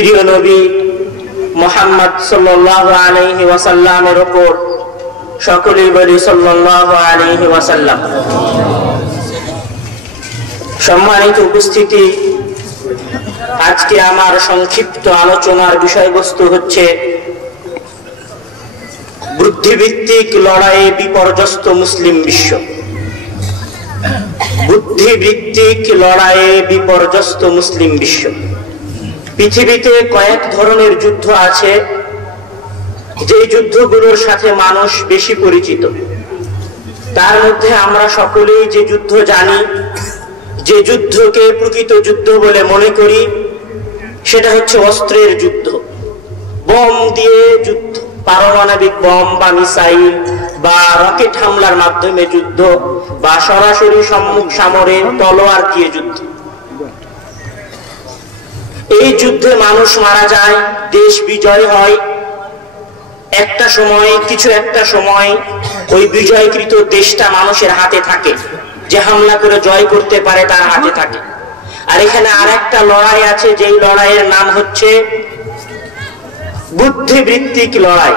প্রিয় নবী মুহাম্মদ সাল্লাল্লাহু আলাইহি ওয়াসাল্লামের উপর সকলেই বলি সাল্লাল্লাহু আলাইহি ওয়াসাল্লাম। সম্মানিত উপস্থিতি, আজকে আমার সংক্ষিপ্ত আলোচনার বিষয়বস্তু হচ্ছে বুদ্ধিভিত্তিক লড়াইয়ে বিপর্যস্ত মুসলিম বিশ্ব। বুদ্ধিভিত্তিক লড়াইয়ে বিপর্যস্ত মুসলিম বিশ্ব। পৃথিবীতে কয়েক ধরনের যুদ্ধ আছে, যে যুদ্ধগুলোর সাথে মানুষ বেশি পরিচিত। তার মধ্যে আমরা সকলেই যে যুদ্ধ জানি, যে যুদ্ধকে প্রকৃত যুদ্ধ বলে মনে করি, সেটা হচ্ছে অস্ত্রের যুদ্ধ, বম দিয়ে যুদ্ধ, পারমাণবিক বম বা মিসাইল বা রকেট হামলার মাধ্যমে যুদ্ধ, বা সরাসরি সম্মুখ সামরে তলোয়ার দিয়ে যুদ্ধ। এই যুদ্ধে মানুষ মারা যায়, দেশ বিজয় হয়। একটা সময় ওই বিজয়কৃত দেশটা মানুষের হাতে থাকে, যে হামলা করে জয় করতে পারে তার হাতে থাকে। আর এখানে আর একটা লড়াই আছে, যেই লড়াইয়ের নাম হচ্ছে বুদ্ধিভিত্তিক লড়াই,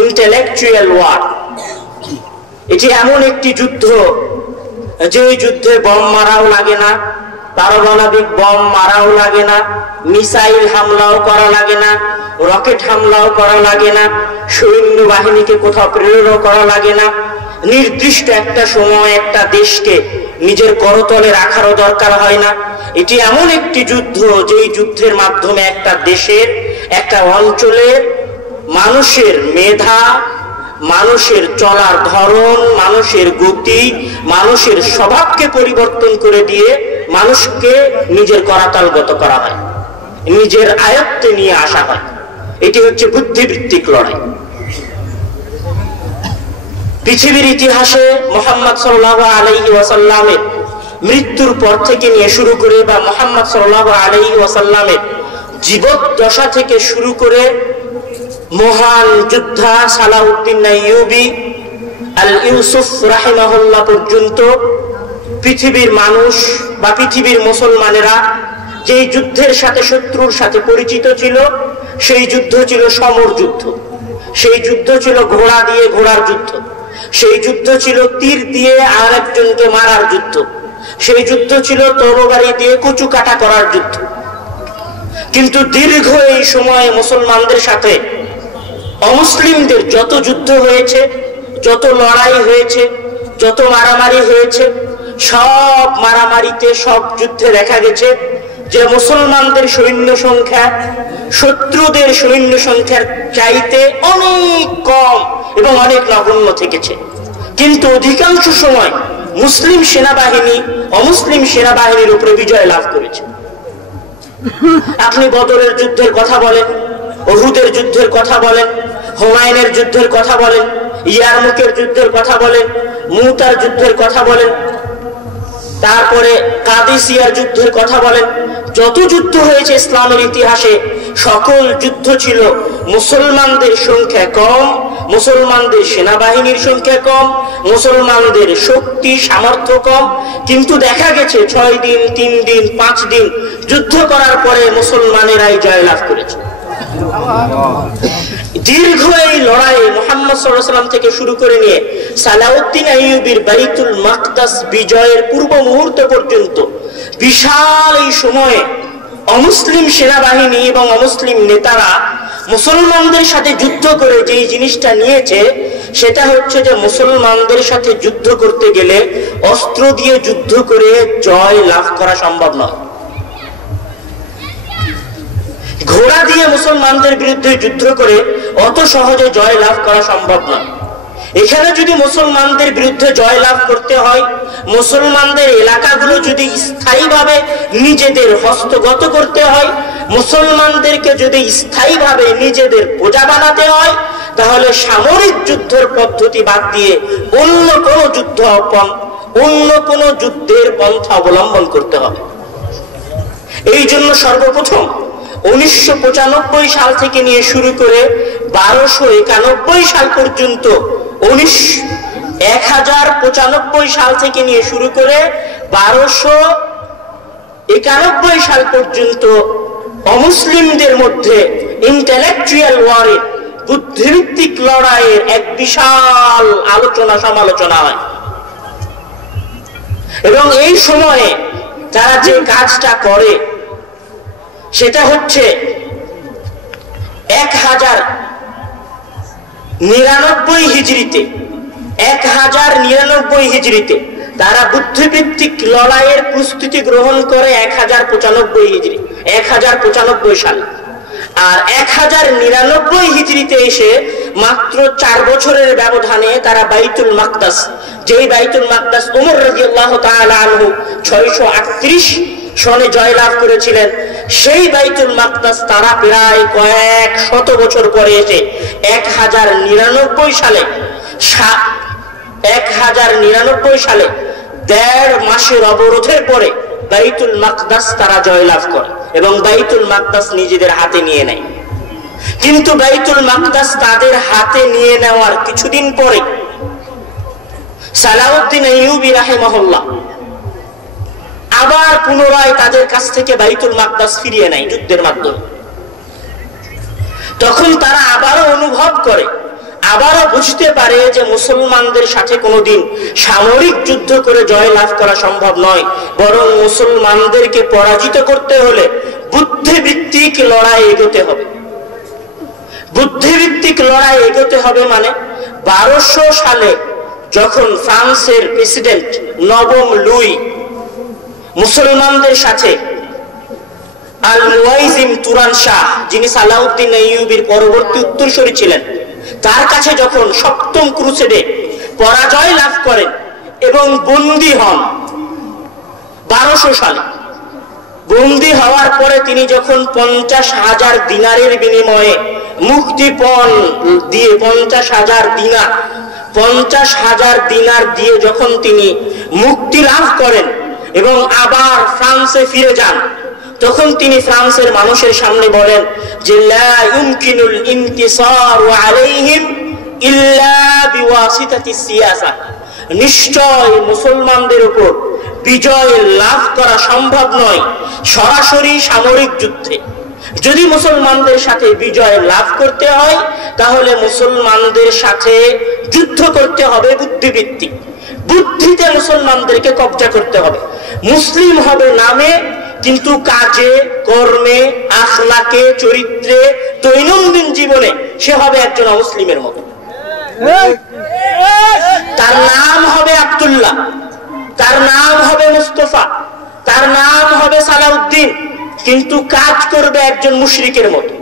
ইন্টেলেকচুয়াল ওয়ার। এটি এমন একটি যুদ্ধ যে যুদ্ধে বম মারাও লাগে না, পারমাণবিক বম মারাও লাগে না, মিসাইল হামলাও করা লাগে না, রকেট হামলাও করা লাগে না, সৈন্যবাহিনীকে কোথাও প্রেরণও করা লাগে না। নির্দিষ্ট একটা সময় একটা দেশকে নিজের করতলে রাখারও দরকার হয় না। এটি এমন একটি যুদ্ধ যেই যুদ্ধের মাধ্যমে একটা দেশের, একটা অঞ্চলের মানুষের মেধা, মানুষের চলার ধরন, মানুষের গতি, মানুষের স্বভাবকে পরিবর্তন করে দিয়ে মানুষকে নিজের করাতলগত করা হয়, নিজের আয়ত্তে নিয়ে আসা হয়। এটি হচ্ছে বুদ্ধিভিত্তিক লড়াই। পৃথিবীর ইতিহাসে মুহাম্মদ সাল্লাল্লাহু আলাইহি ওয়াসাল্লামের মৃত্যুর পর থেকে নিয়ে শুরু করে, বা মুহাম্মদ সাল্লাল্লাহু আলাইহি ওয়াসাল্লামের জীবদ্দশা থেকে শুরু করে মহান যোদ্ধা সালাউদ্দিন আইয়ুবী আল ইউসুফ রাহিমাহুল্লাহ পর্যন্ত পৃথিবীর মানুষ বা পৃথিবীর মুসলমানেরা যেই যুদ্ধের সাথে, শত্রুর সাথে পরিচিত ছিল, সেই যুদ্ধ ছিল সমর যুদ্ধ, সেই যুদ্ধ ছিল ঘোড়া দিয়ে ঘোড়ার যুদ্ধ, সেই যুদ্ধ ছিল তীর দিয়ে আর একজনকে মারার যুদ্ধ, সেই যুদ্ধ ছিল তরবারি দিয়ে কচু কাটা করার যুদ্ধ। কিন্তু দীর্ঘ এই সময়ে মুসলমানদের সাথে অমুসলিমদের যত যুদ্ধ হয়েছে, যত লড়াই হয়েছে, যত মারামারি হয়েছে, সব মারামারিতে, সব যুদ্ধে দেখা গেছে যে মুসলমানদের সৈন্য সংখ্যা শত্রুদের সৈন্য সংখ্যার চাইতে অনেক কম এবং অনেক নগণ্য থেকেছে। কিন্তু অধিকাংশ সময় মুসলিম সেনাবাহিনী অমুসলিম সেনাবাহিনীর উপরে বিজয় লাভ করেছে। আপনি বদরের যুদ্ধের কথা বলেন, উহুদের যুদ্ধের কথা বলেন, হুনাইনের যুদ্ধের কথা বলেন, ইয়ারমুকের যুদ্ধের কথা বলেন, মুতার যুদ্ধের কথা বলেন, তারপরে কাদিসিয়ার যুদ্ধের কথা বলেন, যত যুদ্ধ হয়েছে ইসলামের ইতিহাসে, সকল যুদ্ধ ছিল মুসলমানদের সংখ্যা কম, মুসলমানদের সেনাবাহিনীর সংখ্যা কম, মুসলমানদের শক্তি সামর্থ্য কম। কিন্তু দেখা গেছে 6 দিন, 3 দিন, 5 দিন যুদ্ধ করার পরে মুসলমানেরাই জয়লাভ করেছে। দীর্ঘ এই লড়াইয়ে মুহাম্মদ সাল্লাল্লাহু আলাইহি ওয়াসাল্লাম থেকে শুরু করে নিয়ে সালাউদ্দিন আইয়ুবীর বাইতুল মাকদাস বিজয়ের পূর্ব মুহূর্ত পর্যন্ত বিশাল এই সময়ে অমুসলিম সেনাবাহিনী এবং অমুসলিম নেতারা মুসলমানদের সাথে যুদ্ধ করে যেই জিনিসটা নিয়েছে, সেটা হচ্ছে যে মুসলমানদের সাথে যুদ্ধ করতে গেলে অস্ত্র দিয়ে যুদ্ধ করে জয় লাভ করা সম্ভব নয়। ঘোড়া দিয়ে মুসলমানদের বিরুদ্ধে যুদ্ধ করে অত সহজে জয় লাভ করা সম্ভব নয়। এখানে যদি মুসলমানদের বিরুদ্ধে জয় লাভ করতে হয়, মুসলমানদের এলাকাগুলো যদি স্থায়ীভাবে নিজেদের হস্তগত করতে হয়, মুসলমানদেরকে যদি স্থায়ীভাবে নিজেদের প্রজা বানাতে হয়, তাহলে সামরিক যুদ্ধের পদ্ধতি বাদ দিয়ে অন্য কোনো যুদ্ধের পন্থা অবলম্বন করতে হবে। এই জন্য সর্বপ্রথম 1995 সাল থেকে নিয়ে শুরু করে 1291 সাল পর্যন্ত, 1095 সাল থেকে নিয়ে শুরু করে 1291 সাল পর্যন্ত অমুসলিমদের মধ্যে ইন্টেলেকচুয়াল ওয়ারে, বুদ্ধিভিত্তিক লড়াইয়ের এক বিশাল আলোচনা সমালোচনা হয়। এবং এই সময়ে তারা যে কাজটা করে সেটা হচ্ছে 1099 হিজরিতে 1099 হিজরিতে তারা বুদ্ধিভিত্তিক লড়াইয়ের প্রস্তুতি গ্রহণ করে 1095 সালে। আর 1099 হিজরিতে এসে মাত্র 4 বছরের ব্যবধানে তারা বাইতুল মাকদাস, যেই বাইতুল মাকদাস ওমর রাদিয়াল্লাহু তাআলা আনহু 638 সনে জয়লাভ করেছিলেন, সেই বাইতুল মাকদাস তারা প্রায় কয়েক শত বছর পরে এসে 1099 সালে 1.5 মাসের অবরোধের পরে বাইতুল মাকদাস তারা জয়লাভ করে এবং বাইতুল মাকদাস নিজেদের হাতে নিয়ে নেয়। কিন্তু বাইতুল মাকদাস তাদের হাতে নিয়ে নেওয়ার কিছুদিন পরে সালাউদ্দিন আইয়ুবী রাহিমাহুল্লাহ আবার পুনরায় তাদের কাছ থেকে বাইতুল মাকদাস ফিরিয়ে নেয় যুদ্ধের মাধ্যমে। তখন তারা আবারও অনুভব করে, আবারও বুঝতে পারে যে মুসলমানদের সাথে কোনোদিন সামরিক যুদ্ধ করে জয় লাভ করা সম্ভব নয়, বরং মুসলমানদেরকে পরাজিত করতে হলে বুদ্ধিভিত্তিক লড়াই এগোতে হবে। বুদ্ধিভিত্তিক লড়াই এগোতে হবে মানে 1200 সালে যখন ফ্রান্সের প্রেসিডেন্ট নবম লুই মুসলমানদের সাথে আল মুওয়াইজিম তুরান শাহ, যিনি সালাউদ্দিন আইয়ুবীর পরবর্তী উত্তরসূরি ছিলেন, তার কাছে যখন সপ্তম ক্রুসেডে পরাজয় লাভ করেন এবং বন্দী হন 1200 সালে, বন্দী হওয়ার পরে তিনি যখন 50,000 দিনারের বিনিময়ে মুক্তিপণ দিয়ে 50,000 দিনার দিয়ে যখন তিনি মুক্তি লাভ করেন এবং আবার ফ্রান্সে ফিরে যান, তখন তিনি ফ্রান্সের মানুষের সামনে বলেন যে লা ইউমকিনুল ইনতিসারু আলাইহিম ইল্লা বিওয়াসিতাতিস সিয়াসা, নিশ্চয় মুসলমানদের উপর বিজয় লাভ করা সম্ভব নয় সরাসরি সামরিক যুদ্ধে। যদি মুসলমানদের সাথে বিজয় লাভ করতে হয় তাহলে মুসলমানদের সাথে যুদ্ধ করতে হবে বুদ্ধিভিত্তিক, বুদ্ধিতে মুসলমানদেরকে কবজা করতে হবে। মুসলিম হবে নামে, কিন্তু কাজে, কর্মে, আখলাকে, চরিত্রে, দৈনন্দিন জীবনে সে হবে একজন অমুসলিমের মতো। তার নাম হবে আব্দুল্লাহ, তার নাম হবে মুস্তফা, তার নাম হবে সালাউদ্দিন, কিন্তু কাজ করবে একজন মুশরিকের মতো,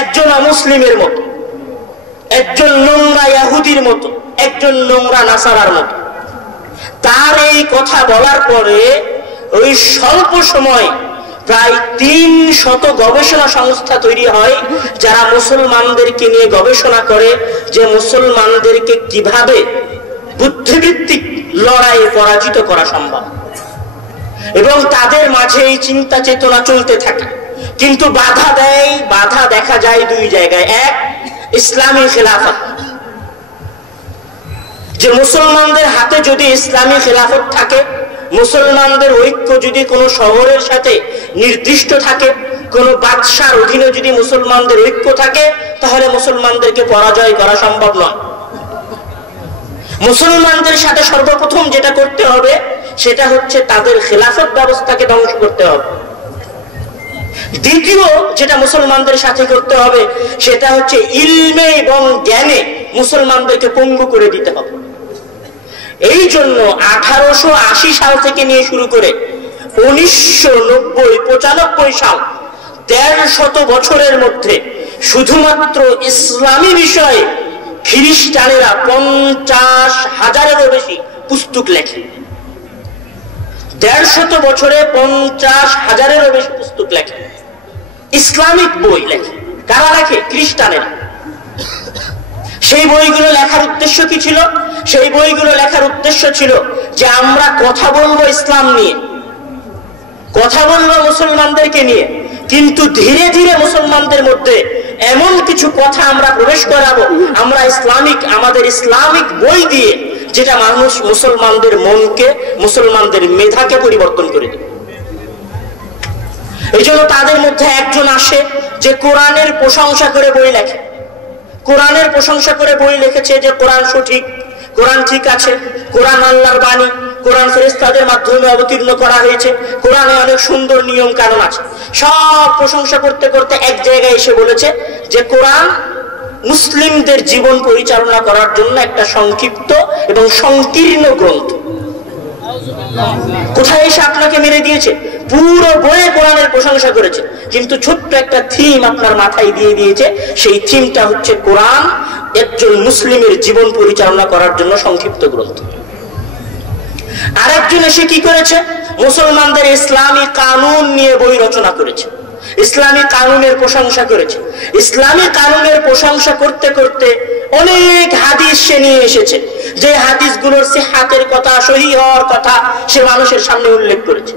একজন অমুসলিমের মতো, একজন নোংরা ইহুদির মতো, একজন নোংরা নাসারার মতো। তার এই কথা বলার পরে ওই স্বল্প সময় প্রায় 300 গবেষণা সংস্থা তৈরি হয় যারা মুসলমানদেরকে নিয়ে গবেষণা করে যে মুসলমানদেরকে কিভাবে বুদ্ধিভিত্তিক লড়াইয়ে পরাজিত করা সম্ভব। এবং তাদের মাঝে এই চিন্তা চেতনা চলতে থাকে, কিন্তু বাধা দেখা যায় 2 জায়গায়। এক, ইসলামী খেলাফত, যে মুসলমানদের হাতে যদি ইসলামী খেলাফত থাকে, মুসলমানদের ঐক্য যদি কোনো শহরের সাথে নির্দিষ্ট থাকে, কোনো বাদশার অধীনে যদি মুসলমানদের ঐক্য থাকে, তাহলে মুসলমানদেরকে পরাজয় করা সম্ভব নয়। মুসলমানদের সাথে সর্বপ্রথম যেটা করতে হবে সেটা হচ্ছে তাদের খেলাফত ব্যবস্থাকে ধ্বংস করতে হবে। দ্বিতীয় যেটা মুসলমানদের সাথে করতে হবে সেটা হচ্ছে ইলমে এবং জ্ঞানে মুসলমানদেরকে পঙ্গু করে দিতে হবে। এই জন্য 1880 সাল থেকে নিয়ে শুরু করে 1990-95 সাল 150 বছরের মধ্যে শুধুমাত্র ইসলামী বিষয়ে খ্রিস্টানেরা 50,000-এরও বেশি পুস্তক লেখে। 150 বছরে 50,000-এরও বেশি পুস্তক লেখে, ইসলামিক বই লেখে। কারা লেখে? খ্রিস্টানেরা। সেই বইগুলো লেখার উদ্দেশ্য কি ছিল? সেই বইগুলো লেখার উদ্দেশ্য ছিল যে আমরা কথা বলবো ইসলাম নিয়ে, কথা বলবো মুসলমানদেরকে নিয়ে, কিন্তু ধীরে ধীরে মুসলমানদের মধ্যে এমন কিছু কথা আমরা প্রবেশ করাবো আমরা আমাদের ইসলামিক বই দিয়ে, যেটা মানুষ মুসলমানদের মনকে, মুসলমানদের মেধাকে পরিবর্তন করে দেবে। এই জন্য তাদের মধ্যে একজন আসে যে কোরআনের প্রশংসা করে বই লেখে, কোরআনের প্রশংসা করে বই লিখেছে যে কোরআন সঠিক, কোরআন ঠিক আছে, কোরআন আল্লাহর বাণী, কোরআন ফেরেশতাদের মাধ্যমে অবতীর্ণ করা হয়েছে, কোরআনে অনেক সুন্দর নিয়ম কানুন আছে। সব প্রশংসা করতে করতে এক জায়গায় এসে বলেছে যে কোরআন মুসলিমদের জীবন পরিচালনা করার জন্য একটা সংক্ষিপ্ত এবং সংকীর্ণ গ্রন্থ। কোথায় এসে আপনাকে মেরে দিয়েছে? পুরো বইয়ে কোরআনের প্রশংসা করেছে, কিন্তু ছোট্ট একটা থিম আপনার মাথায় দিয়ে দিয়েছে। সেই থিমটা হচ্ছে কোরআন একজন মুসলিমের জীবন পরিচালনা করার জন্য সংক্ষিপ্ত গ্রন্থ। আরেকজন এসে কি করেছে? মুসলমানদের ইসলামী কানুন নিয়ে বই রচনা করেছে, ইসলামী কানুনের প্রশংসা করেছে। ইসলামী কানুনের প্রশংসা করতে করতে অনেক হাদিস সে নিয়ে এসেছে, যে হাদিসগুলোর সিহাতের কথা, সহিহ হওয়ার কথা সে মানুষের সামনে উল্লেখ করেছে।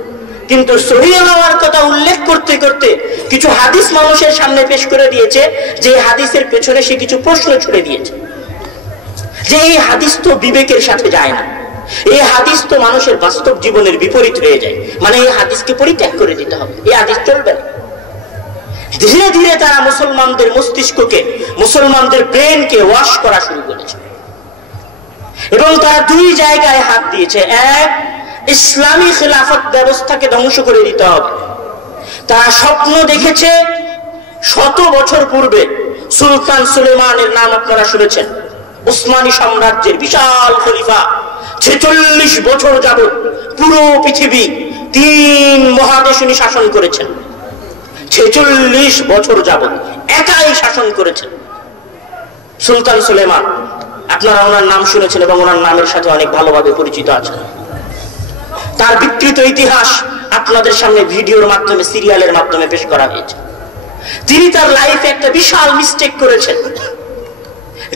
কিন্তু সহিহ হওয়ার কথা উল্লেখ করতে করতে কিছু হাদিস মানুষের সামনে পেশ করে দিয়েছে, যে হাদিসের পেছনে সে কিছু প্রশ্ন ছুড়ে দিয়েছে, যে এই হাদিস তো বিবেকের সাথে যায় না, এই হাদিস তো মানুষের বাস্তব জীবনের বিপরীত হয়ে যায়, মানে এই হাদিসকে পরিত্যাগ করে দিতে হবে, এই হাদিস চলবে না। ধীরে ধীরে তারা মুসলমানদের মস্তিষ্ককে, মুসলমানদের ব্রেনকে ওয়াশ করা শুরু করেছে এবং তারা দুই জায়গায় হাত দিয়েছে। এক, ইসলামী খিলাফত ব্যবস্থাকে ধ্বংস করে দিতে হবে। তারা স্বপ্ন দেখেছে 100 বছর পূর্বে সুলতান সুলেমানের নাম আপনারা শুনেছেন, উসমানী সাম্রাজ্যের বিশাল খলিফা, 46 বছর যাবত পুরো পৃথিবী 3 মহাদেশ উনি শাসন করেছেন। 46 বছর যাবত একাই শাসন করেছেন সুলতান সুলেমান। আপনারা ওনার নাম শুনেছেন এবং ওনার নামের সাথে অনেক ভালোভাবে পরিচিত আছেন। তার বিকৃত ইতিহাস আপনাদের সামনে ভিডিওর মাধ্যমে, সিরিয়ালের মাধ্যমে পেশ করা হয়েছে। তিনি তার লাইফে একটা বিশাল মিস্টেক করেছেন,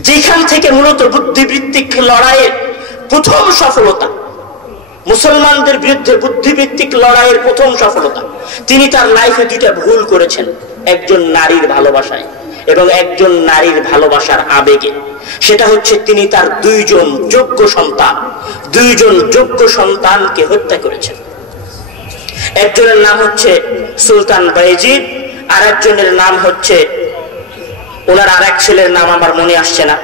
যেখান থেকে মূলত বুদ্ধিবৃত্তিক লড়াইয়ের প্রথম সফলতা, মুসলমানদের বিরুদ্ধে বুদ্ধিবৃত্তিক লড়াইয়ের প্রথম সফলতা, তিনি তার লাইফে দুইটা ভুল করেছেন, একজন নারীর ভালোবাসায় এবং একজন নারীর ভালোবাসার আবেগে। সেটা হচ্ছে তিনি তার দুইজন যোগ্য সন্তানকে হত্যা করেছেন। একজনের নাম হচ্ছে সুলতান বায়েজিদ, আর একজনের নাম হচ্ছে, ওনার আর এক ছেলের নাম আমার মনে আসছে না,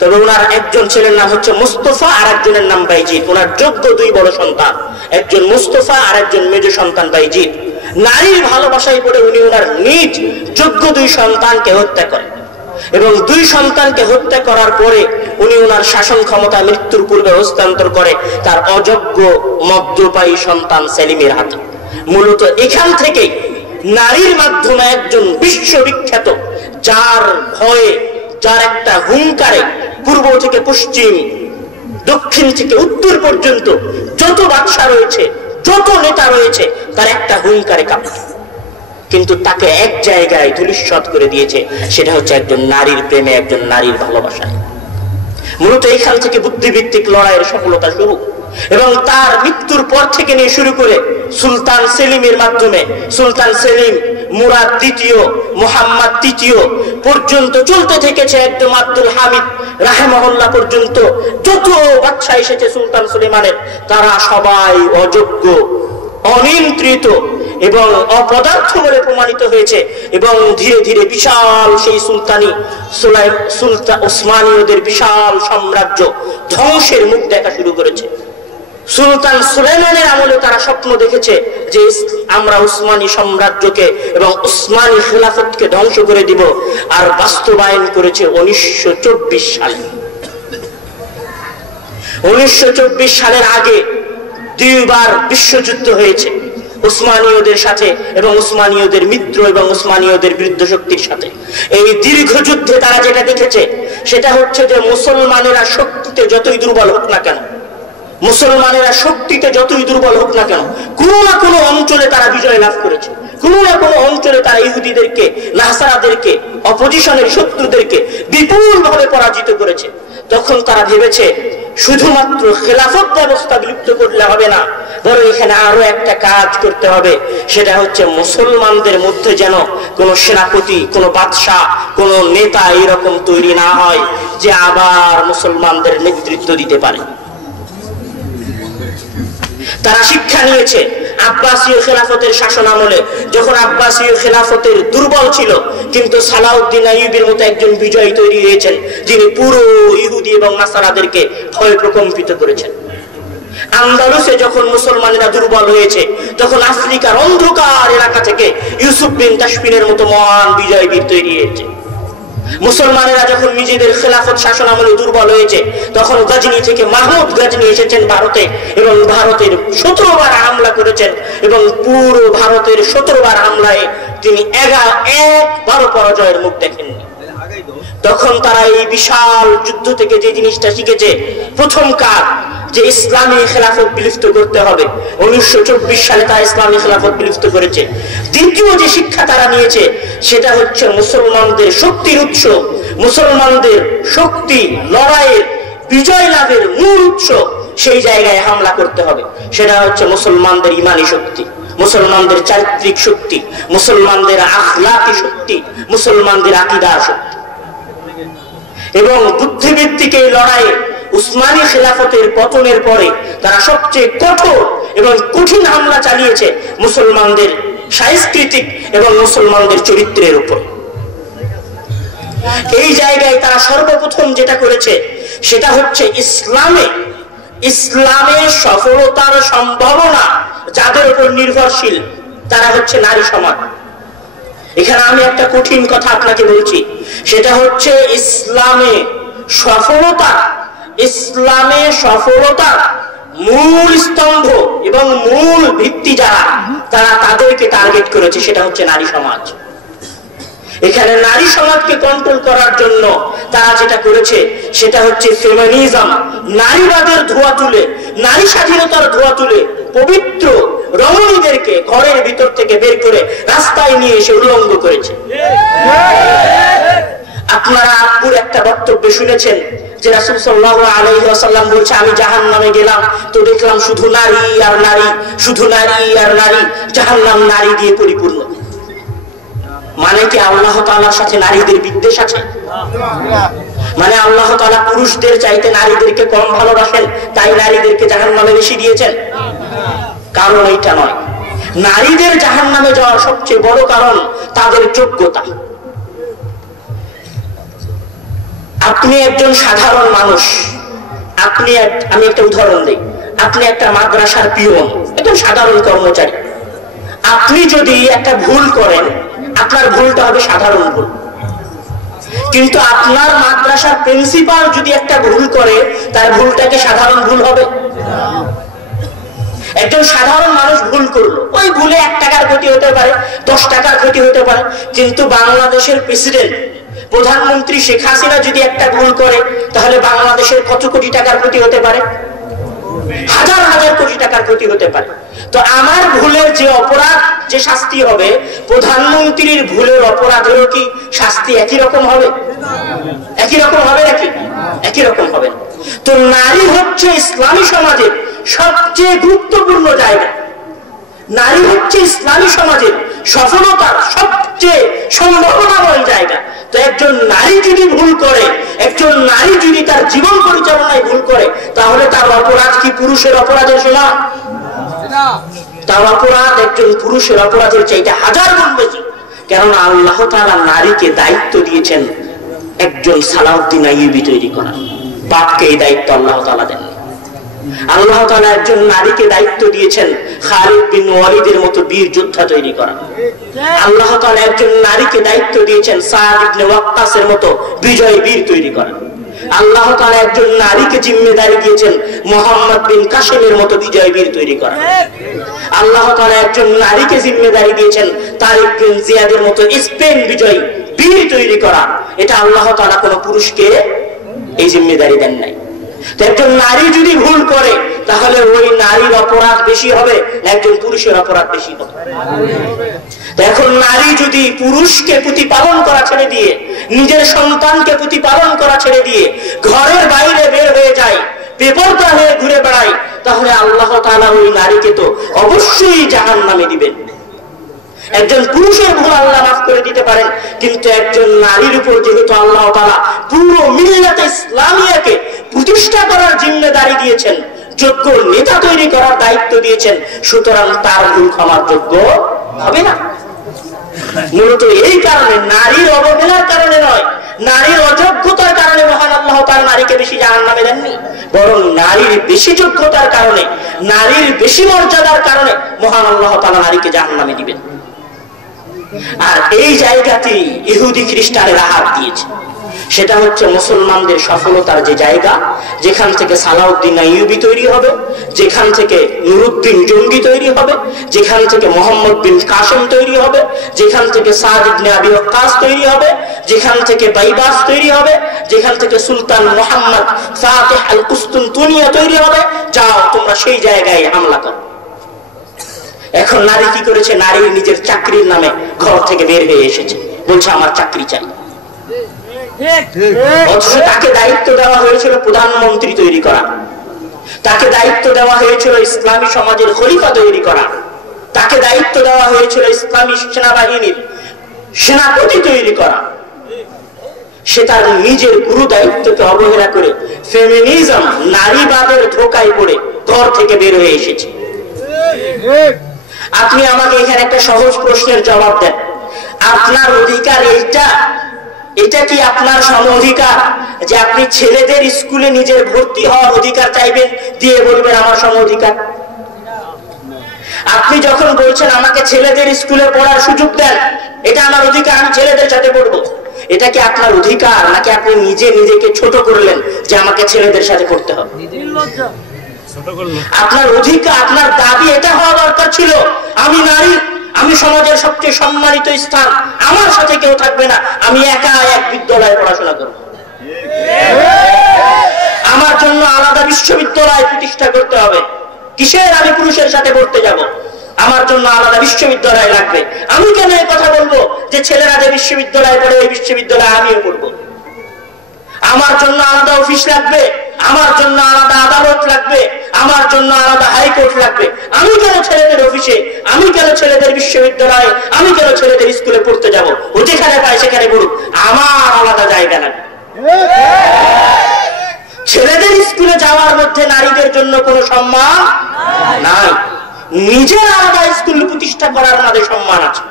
তবে ওনার একজন ছেলের নাম হচ্ছে মুস্তফা, আর একজনের নাম বায়েজিদ। ওনার যোগ্য দুই বড় সন্তান, একজন মুস্তফা আর একজন মেজ সন্তান বায়েজিদ। নারীর ভালোবাসায় পড়ে উনি ওনার নিজ যোগ্য দুই সন্তানকে হত্যা করেন এবং দুই সন্তানকে হত্যা করার পরে উনি ওনার শাসন ক্ষমতা মৃত্যুর পূর্বে হস্তান্তর করে তার অযোগ্য মদ্যপায়ী সন্তান সেলিমের হাতে। মূলত এখান থেকেই নারীর মাধ্যমে একজন বিশ্ববিখ্যাত, যার ভয়ে, যার একটা হুঙ্কারে পূর্ব থেকে পশ্চিম, দক্ষিণ থেকে উত্তর পর্যন্ত যত বাদশা রয়েছে, যত নেতা রয়েছে, তার একটা হুঙ্কারে কাঁপত। কিন্তু তাকে এক জায়গায় ধূলিসাৎ করে দিয়েছে, সেটা হচ্ছে একজন নারীর প্রেমে, একজন নারীর ভালোবাসায়। মূলত এখান থেকে বুদ্ধিভিত্তিক লড়াইয়ের সফলতা শুরু, এবং তার মৃত্যুর পর থেকে নিয়ে শুরু করে সুলতান সেলিমের মাধ্যমে, সুলতান সেলিম, মুরাদ দ্বিতীয়, মুহাম্মদ তৃতীয় পর্যন্ত চলতে থেকেছে, একদম আব্দুল হামিদ রাহেমাহুল্লাহ পর্যন্ত যত বাদশা এসেছে সুলতান সুলেমানের, তারা সবাই অযোগ্য, অনিয়ন্ত্রিত এবং অপদার্থ বলে প্রমাণিত হয়েছে। এবং ধীরে ধীরে বিশাল সেই সুলতান ওসমানীয়দের বিশাল সাম্রাজ্য ধ্বংসের মুখ দেখা শুরু করেছে। সুলতান সুলাইমানের আমলে তারা স্বপ্ন দেখেছে যে আমরা উসমানী সাম্রাজ্যকে এবং উসমানী খেলাফতকে ধ্বংস করে দিব, আর বাস্তবায়ন করেছে 1924 সালে। 1924 সালের আগে দুইবার বিশ্বযুদ্ধ হয়েছে উসমানীয়দের সাথে এবং উসমানীয়দের মিত্র এবং উসমানীয়দের বিরুদ্ধ শক্তির সাথে। এই দীর্ঘ যুদ্ধে তারা যেটা দেখেছে সেটা হচ্ছে যে মুসলমানেরা শক্তিতে যতই দুর্বল হোক না কেন, মুসলমানেরা শক্তিতে যতই দুর্বল হোক না কেন, কোনো না কোনো অঞ্চলে তারা বিজয় লাভ করেছে, কোনো না কোনো অঞ্চলে তারা ইহুদিদেরকে, নাসারাদেরকে, অপোজিশনের শত্রুদেরকে বিপুলভাবে পরাজিত করেছে। তখন তারা ভেবেছে শুধুমাত্র খেলাফত ব্যবস্থা বিলুপ্ত করলে হবে না, বরং এখানে আরো একটা কাজ করতে হবে, সেটা হচ্ছে মুসলমানদের মধ্যে যেন কোনো সেনাপতি, কোনো বাদশাহ, কোনো নেতা এরকম তৈরি না হয় যে আবার মুসলমানদের নেতৃত্ব দিতে পারে। তারা শিক্ষা নিয়েছে আব্বাসীয় খেলাফতের শাসন আমলে, যখন আব্বাসীয় খেলাফতের দুর্বল ছিল, কিন্তু সালাউদ্দিন আইয়ুবীর মতো একজন বিজয়ী তৈরি হয়েছেন যিনি পুরো ইহুদি এবং নাসারাদেরকে ভয় প্রকম্পিত করেছেন। আন্দালুসে যখন মুসলমানেরা দুর্বল হয়েছে, তখন আফ্রিকার অন্ধকার এলাকা থেকে ইউসুফ বিন তাশফিনের মতো মহান বিজয় বীর তৈরি হয়েছে। মুসলমানেরা যখন নিজেদের খেলাফত শাসন আমলে দুর্বল হয়েছে, তখন গজনি থেকে মাহমুদ গজনি এসেছেন ভারতে এবং ভারতের 17 বার হামলা করেছেন এবং পুরো ভারতের 17 বার হামলায় তিনি একবারও পরাজয়ের মুখ দেখেননি। তখন তারা এই বিশাল যুদ্ধ থেকে যে জিনিসটা শিখেছে, প্রথম কাজ যে ইসলামী খেলাফত বিলুপ্ত করতে হবে। 1924 সালে তারা ইসলামী খেলাফত বিলুপ্ত করেছে। দ্বিতীয় যে শিক্ষা তারা নিয়েছে সেটা হচ্ছে মুসলমানদের শক্তির উৎস, মুসলমানদের শক্তি, লড়াইয়ের, বিজয় লাভের মূল উৎস, সেই জায়গায় হামলা করতে হবে। সেটা হচ্ছে মুসলমানদের ইমানি শক্তি, মুসলমানদের চারিত্রিক শক্তি, মুসলমানদের আখলাকি শক্তি, মুসলমানদের আকীদার শক্তি। এবং বুদ্ধিভিত্তিক এই লড়াইয়ে উসমানী খেলাফতের পতনের পরে তারা সবচেয়ে কঠোর এবং কঠিন হামলা চালিয়েছে মুসলমানদের সাংস্কৃতিক এবং মুসলমানদের চরিত্রের উপর। এই জায়গায় তারা সর্বপ্রথম যেটা করেছে সেটা হচ্ছে ইসলামের সফলতার সম্ভাবনা যাদের উপর নির্ভরশীল তারা হচ্ছে নারী সমাজ। এখানে আমি একটা কঠিন কথা আপনাকে বলছি, সেটা হচ্ছে ইসলামে সফলতা মূল স্তম্ভ এবং মূল ভিত্তি যারা, তারা তাদেরকে টার্গেট করেছে, সেটা হচ্ছে নারী সমাজ। এখানে নারী সমাজকে কন্ট্রোল করার জন্য তারা যেটা করেছে সেটা হচ্ছে ফেমিনিজম, নারীবাদের ধোঁয়া তুলে, নারী স্বাধীনতার ধোঁয়া তুলে পবিত্র রমণীদেরকে ঘরের ভিতর থেকে বের করে রাস্তায় নিয়ে এসে উলঙ্গ করেছে। আপনারা আব্বুর একটা বক্তব্য শুনেছেন যে রাসূল সাল্লাল্লাহু আলাইহি ওয়াসাল্লাম বলছে, আমি জাহান্নামে গেলাম তো দেখলাম শুধু নারী আর নারী, শুধু নারী আর নারী, জাহান্নাম নারী দিয়ে পরিপূর্ণ। মানে কি আল্লাহ তাআলার সাথে নারীদের বিদ্বেষ আছে? মানে আল্লাহ তাআলা পুরুষদের চাইতে নারীদেরকে কম ভালোবাসেন তাই নারীদেরকে জাহান্নামে বেশি দিয়েছেন? কারণ এইটা নয়। নারীদের জাহান্নামে যাওয়ার সবচেয়ে বড় কারণ তাদের যোগ্যতা। আপনি একজন সাধারণ মানুষ, আমি একটা উদাহরণ দিই, আপনি একটা মাদ্রাসার পিয়ন, একজন সাধারণ কর্মচারী। আপনি যদি একটা ভুল করেন, আপনার ভুলটা হবে সাধারণ ভুল, কিন্তু আপনার মাদ্রাসার প্রিন্সিপাল যদি একটা ভুল করে, তার ভুলটাকে সাধারণ ভুল হবে? একজন সাধারণ মানুষ ভুল করলো, ওই ভুলে 1 টাকার ক্ষতি হতে পারে, 10 টাকার ক্ষতি হতে পারে, কিন্তু বাংলাদেশের প্রেসিডেন্ট, প্রধানমন্ত্রী শেখ হাসিনা যদি একটা ভুল করে, তাহলে বাংলাদেশের কত কোটি টাকার ক্ষতি হতে পারে? হাজার হাজার কোটি টাকার ক্ষতি হতে পারে। তো আমার ভুলের যে অপরাধ, যে শাস্তি হবে, প্রধানমন্ত্রীর ভুলের অপরাধেরও কি শাস্তি একই রকম হবে? একই রকম হবে নাকি? একই রকম হবে না। তো নারী হচ্ছে ইসলামী সমাজের সবচেয়ে গুরুত্বপূর্ণ জায়গা, নারী হচ্ছে ইসলামী সমাজের সফলতার সবচেয়ে সম্ভাবনাময় জায়গা। তো একজন নারী যদি ভুল করে, একজন নারী যদি তার জীবন পরিচালনায় ভুল করে, তাহলে তার অপরাধ কি পুরুষের অপরাধের সমান? তার অপরাধ একজন পুরুষের অপরাধের চাইতে 1000 গুণ বেশি। কেননা আল্লাহ তাআলা নারীকে দায়িত্ব দিয়েছেন একজন সালাউদ্দিন আইয়ুবী তৈরি করা, বাপকে এই দায়িত্ব আল্লাহ তাআলা দেন। আল্লাহ তাআলা একজন নারীকে দায়িত্ব দিয়েছেন খালিদ বিন ওয়ালিদের মতো বীর যোদ্ধা তৈরি করা। আল্লাহ তাআলা একজন নারীকে দায়িত্ব দিয়েছেন সাদ ইবনে ওয়াক্কাসের মতো বিজয়ী বীর তৈরি করা। আল্লাহ তাআলা একজন নারীকে জিম্মেদারি দিয়েছেন মুহাম্মদ বিন কাসেমের মতো বিজয়ী বীর তৈরি করা। আল্লাহ তাআলা একজন নারীকে জিম্মেদারি দিয়েছেন তারিক বিন জিয়াদের মতো স্পেন বিজয়ী বীর তৈরি করা। এটা আল্লাহ তাআলা কোনো পুরুষকে এই জিম্মেদারি দেন নাই। একজন নারী যদি ভুল করে, তাহলে ওই নারীর অপরাধ বেশি হবে না একজন পুরুষের অপরাধ বেশি হবে? এখন নারী যদি পুরুষকে প্রতিপালন করা ছেড়ে দিয়ে, নিজের সন্তানকে প্রতিপালন করা ছেড়ে দিয়ে ঘরের বাইরে বের হয়ে যায়, বেপরদা হয়ে ঘুরে বেড়ায়, তাহলে আল্লাহ তাআলা ওই নারীকে তো অবশ্যই জাহান্নামে দিবেন। একজন পুরুষের ভুল আল্লাহ মাফ করে দিতে পারেন, কিন্তু একজন নারীর উপর যেহেতু আল্লাহ তাআলা পুরো মিল্লাতে ইসলামিয়াকে প্রতিষ্ঠা করার জিম্মেদারি দিয়েছেন, যোগ্য নেতা তৈরি করার দায়িত্ব দিয়েছেন, সুতরাং তার ভুল ক্ষমার যোগ্য হবে না। মূলত এই কারণে, নারীর অবহেলার কারণে নয়, নারীর অযোগ্যতার কারণে মহান আল্লাহ তাআলা নারীকে বেশি জাহান্নামে দেননি, বরং নারীর বেশি যোগ্যতার কারণে, নারীর বেশি মর্যাদার কারণে মহান আল্লাহ তাআলা নারীকে জাহান্নামে দিবেন। আর এই জায়গাতেই ইহুদি খ্রিস্টানেরা হাত দিয়েছে। সেটা হচ্ছে মুসলমানদের সফলতার যে জায়গা, যেখান থেকে সালাউদ্দিন আইয়ুবী তৈরি হবে, যেখান থেকে নুরুদ্দিন জঙ্গি তৈরি হবে, যেখান থেকে মোহাম্মদ বিন কাসেম তৈরি হবে, যেখান থেকে সাদ ইবনে আবি ওয়াক্কাস তৈরি হবে, যেখান থেকে বাইবাস তৈরি হবে, যেখান থেকে সুলতান মুহাম্মদ ফাতিহ আল কুস্তুনতুনিয়া তৈরি হবে, যাও তোমরা সেই জায়গায় হামলা করো। এখন নারী কি করেছে? নারী নিজের চাকরির নামে ঘর থেকে বের হয়ে এসেছে, বলছে আমার চাকরি চাই। অথচ তাকে দায়িত্ব দেওয়া হয়েছিল প্রধানমন্ত্রী তৈরি করা, তাকে দায়িত্ব দেওয়া হয়েছিল ইসলামী সমাজের খলিফা তৈরি করা, তাকে দায়িত্ব দেওয়া হয়েছিল ইসলামী সেনাবাহিনীর সেনাপতি তৈরি করা। সে তার নিজের গুরু দায়িত্বকে অবহেলা করে ফেমিনিজম, নারীবাদের ধোঁকায় পড়ে ঘর থেকে বের হয়ে এসেছে। আপনি আমাকে এখানে একটা সহজ প্রশ্নের জবাব দেন, আপনার অধিকার এইটা, এটা কি আপনার সম অধিকার যে আপনি ছেলেদের স্কুলে নিজের ভর্তি হওয়ার অধিকার চাইবেন, দিয়ে বলবেন আমার সম অধিকার? আপনি যখন বলছেন আমাকে ছেলেদের স্কুলে পড়ার সুযোগ দেন, এটা আমার অধিকার, আমি ছেলেদের সাথে পড়বো, এটা কি আপনার অধিকার, নাকি আপনি নিজে নিজেকে ছোট করলেন যে আমাকে ছেলেদের সাথে পড়তে হবে? আপনার অধিকার, আপনার দাবি এটা হওয়া দরকার ছিল, আমি নারী, আমি সমাজের সবচেয়ে সম্মানিত স্থান, আমার সাথে কেউ থাকবে না, আমি একা এক বিদ্যালয়ে পড়াশোনা করব, আমার জন্য আলাদা বিশ্ববিদ্যালয় প্রতিষ্ঠা করতে হবে। কিসের আমি পুরুষের সাথে পড়তে যাব? আমার জন্য আলাদা বিশ্ববিদ্যালয় লাগবে। আমি কেন এই কথা বলবো যে ছেলেরা যে বিশ্ববিদ্যালয়ে পড়ে ওই বিশ্ববিদ্যালয়ে আমিও পড়বো? আমার জন্য আলাদা অফিস লাগবে, আমার জন্য আলাদা আদালত লাগবে, আমার জন্য আলাদা হাইকোর্ট লাগবে। আমি কেন ছেলেদের অফিসে, আমি কেন ছেলেদের বিশ্ববিদ্যালয়ে, আমি কেন ছেলেদের স্কুলে পড়তে যাব? ও যেখানে পায় সেখানে পড়ুক, আমার আলাদা জায়গা লাগবে। ছেলেদের স্কুলে যাওয়ার মধ্যে নারীদের জন্য কোনো সম্মান নাই, নিজের আলাদা স্কুল প্রতিষ্ঠা করার মাঝে সম্মান আছে,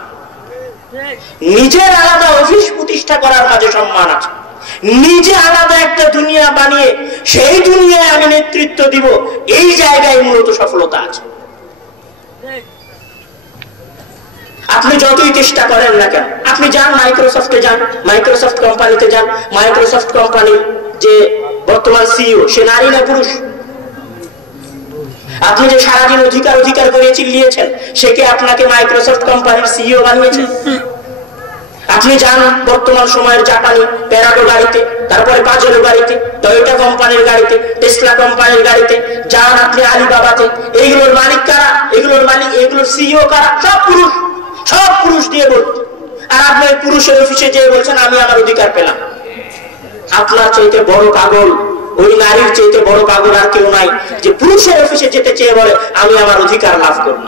নিজের আলাদা অফিস প্রতিষ্ঠা করার মাঝে সম্মান আছে, নিজে আলাদা একটা দুনিয়া বানিয়ে সেই দুনিয়ায় আমি নেতৃত্ব দিব, এই জায়গায় মূলত সফলতা আছে। আপনি যতই চেষ্টা করেন না কেন, আপনি যান মাইক্রোসফটে, যান মাইক্রোসফট কোম্পানিতে, যান মাইক্রোসফট কোম্পানির যে বর্তমান সিইও, সে নারী না পুরুষ? আপনি যে সারাদিন অধিকার অধিকার করে চিল্লিয়েছেন, সে কি আপনাকে মাইক্রোসফট কোম্পানির সিইও বানিয়েছে? আপনি যান বর্তমান সময়ের জাপানি প্যারাডো গাড়িতে, তারপরে পাজেরো গাড়িতে, টয়োটা কোম্পানির গাড়িতে, টেসলা কোম্পানির গাড়িতে, যান আপনি আলিবাবাতে, এইগুলোর মালিক কারা? এগুলোর মালিক, এগুলোর সিইও কারা? সব পুরুষ, সব পুরুষ দিয়ে বলতে। আর আপনি পুরুষের অফিসে যেয়ে বলছেন আমি আমার অধিকার পেলাম। আপনার চাইতে বড় পাগল, ওই নারীর চাইতে বড় পাগল আর কেউ নাই যে পুরুষের অফিসে যেতে চেয়ে বলে আমি আমার অধিকার লাভ করব।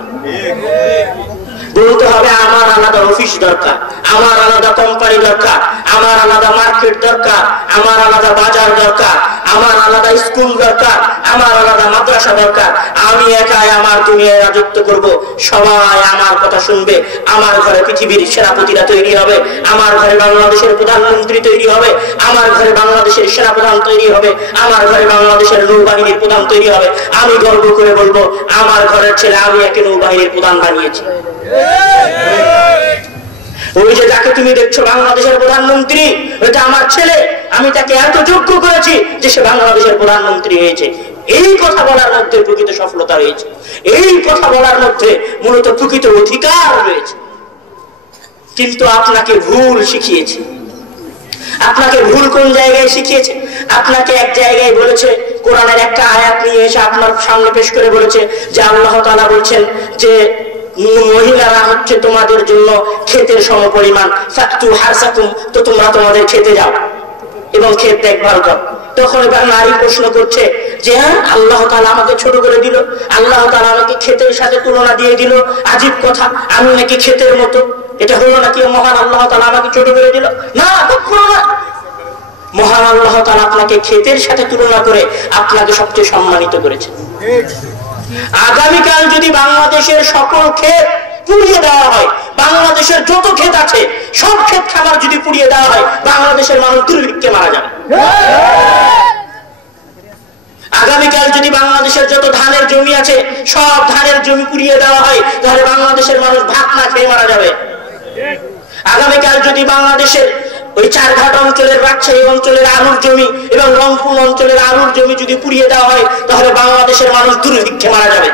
বলতে হবে আমার আলাদা অফিস দরকার, আমার আলাদা কোম্পানি দরকার, আমার আলাদা মার্কেট দরকার, আমার আলাদা বাজার দরকার, আমার আলাদা স্কুল দরকার, আমার আলাদা মাদ্রাসা দরকার। আমি একাই আমার দুনিয়ায় রাজত্ব করব, সবাই আমার কথা শুনবে, আমার ঘরে পৃথিবীর সেনাপতিরা তৈরি হবে, আমার ঘরে বাংলাদেশের প্রধানমন্ত্রী তৈরি হবে, আমার ঘরে বাংলাদেশের সেনাপ্রধান তৈরি হবে, আমার ঘরে বাংলাদেশের নৌবাহিনীর প্রধান তৈরি হবে। আমি গর্ব করে বলবো আমার ঘরের ছেলে আমি একে নৌবাহিনীর প্রধান বানিয়েছি। ওই যে যাকে তুমি দেখছো বাংলাদেশের প্রধানমন্ত্রী, ওইটা আমার ছেলে, আমি তাকে এত যোগ্য করেছি যে সে বাংলাদেশের প্রধানমন্ত্রী হয়েছে। এই কথা বলার মধ্যে প্রকৃত সফলতা রয়েছে, এই কথা বলার মধ্যে মূলত প্রকৃত অধিকার রয়েছে। কিন্তু আপনাকে ভুল শিখিয়েছে। আপনাকে ভুল কোন জায়গায় শিখিয়েছে? আপনাকে এক জায়গায় বলেছে, কোরআনের একটা আয়াত নিয়ে এসে আপনার সামনে পেশ করে বলেছে যে আল্লাহ তাআলা বলছেন যে মহিলারা হচ্ছে তোমাদের জন্য ক্ষেতের সমপরিমাণ, ফাতু হারসাকুম, তো তোমরা তোমাদের খেতে যাও এবং ক্ষেত দেখভাল করো। তখন এবার নারী প্রশ্ন করছে যে হ্যাঁ আল্লাহ তাআলা আমাকে ছোট করে দিল, আল্লাহ তাআলা আমাকে ক্ষেতের সাথে তুলনা দিয়ে দিল, আজীব কথা, আমি নাকি ক্ষেতের মতো, এটা হলো নাকি মহান আল্লাহ তাআলা আমাকে ছোট করে দিল? না, কখনো না। মহান আল্লাহ তাআলা আপনাকে ক্ষেতের সাথে তুলনা করে আপনাকে সবচেয়ে সম্মানিত করেছেন। আগামীকাল যদি বাংলাদেশের সকল ক্ষেত পুড়িয়ে দেওয়া হয়, বাংলাদেশের যত ক্ষেত আছে সব ক্ষেত খামার যদি পুড়িয়ে দেওয়া হয়, বাংলাদেশের মানুষ দুর্ভিক্ষে মারা যাবে। আগামীকাল যদি বাংলাদেশের যত ধানের জমি আছে সব ধানের জমি পুড়িয়ে দেওয়া হয়, তাহলে বাংলাদেশের মানুষ ভাত না খেয়ে মারা যাবে। আগামীকাল যদি বাংলাদেশের ওই চারঘাট অঞ্চলের, রাজশাহী অঞ্চলের আলুর জমি এবং রংপুর অঞ্চলের আলুর জমি যদি পুড়িয়ে দেওয়া হয়, তাহলে বাংলাদেশের মানুষ দুর্ভিক্ষে মারা যাবে।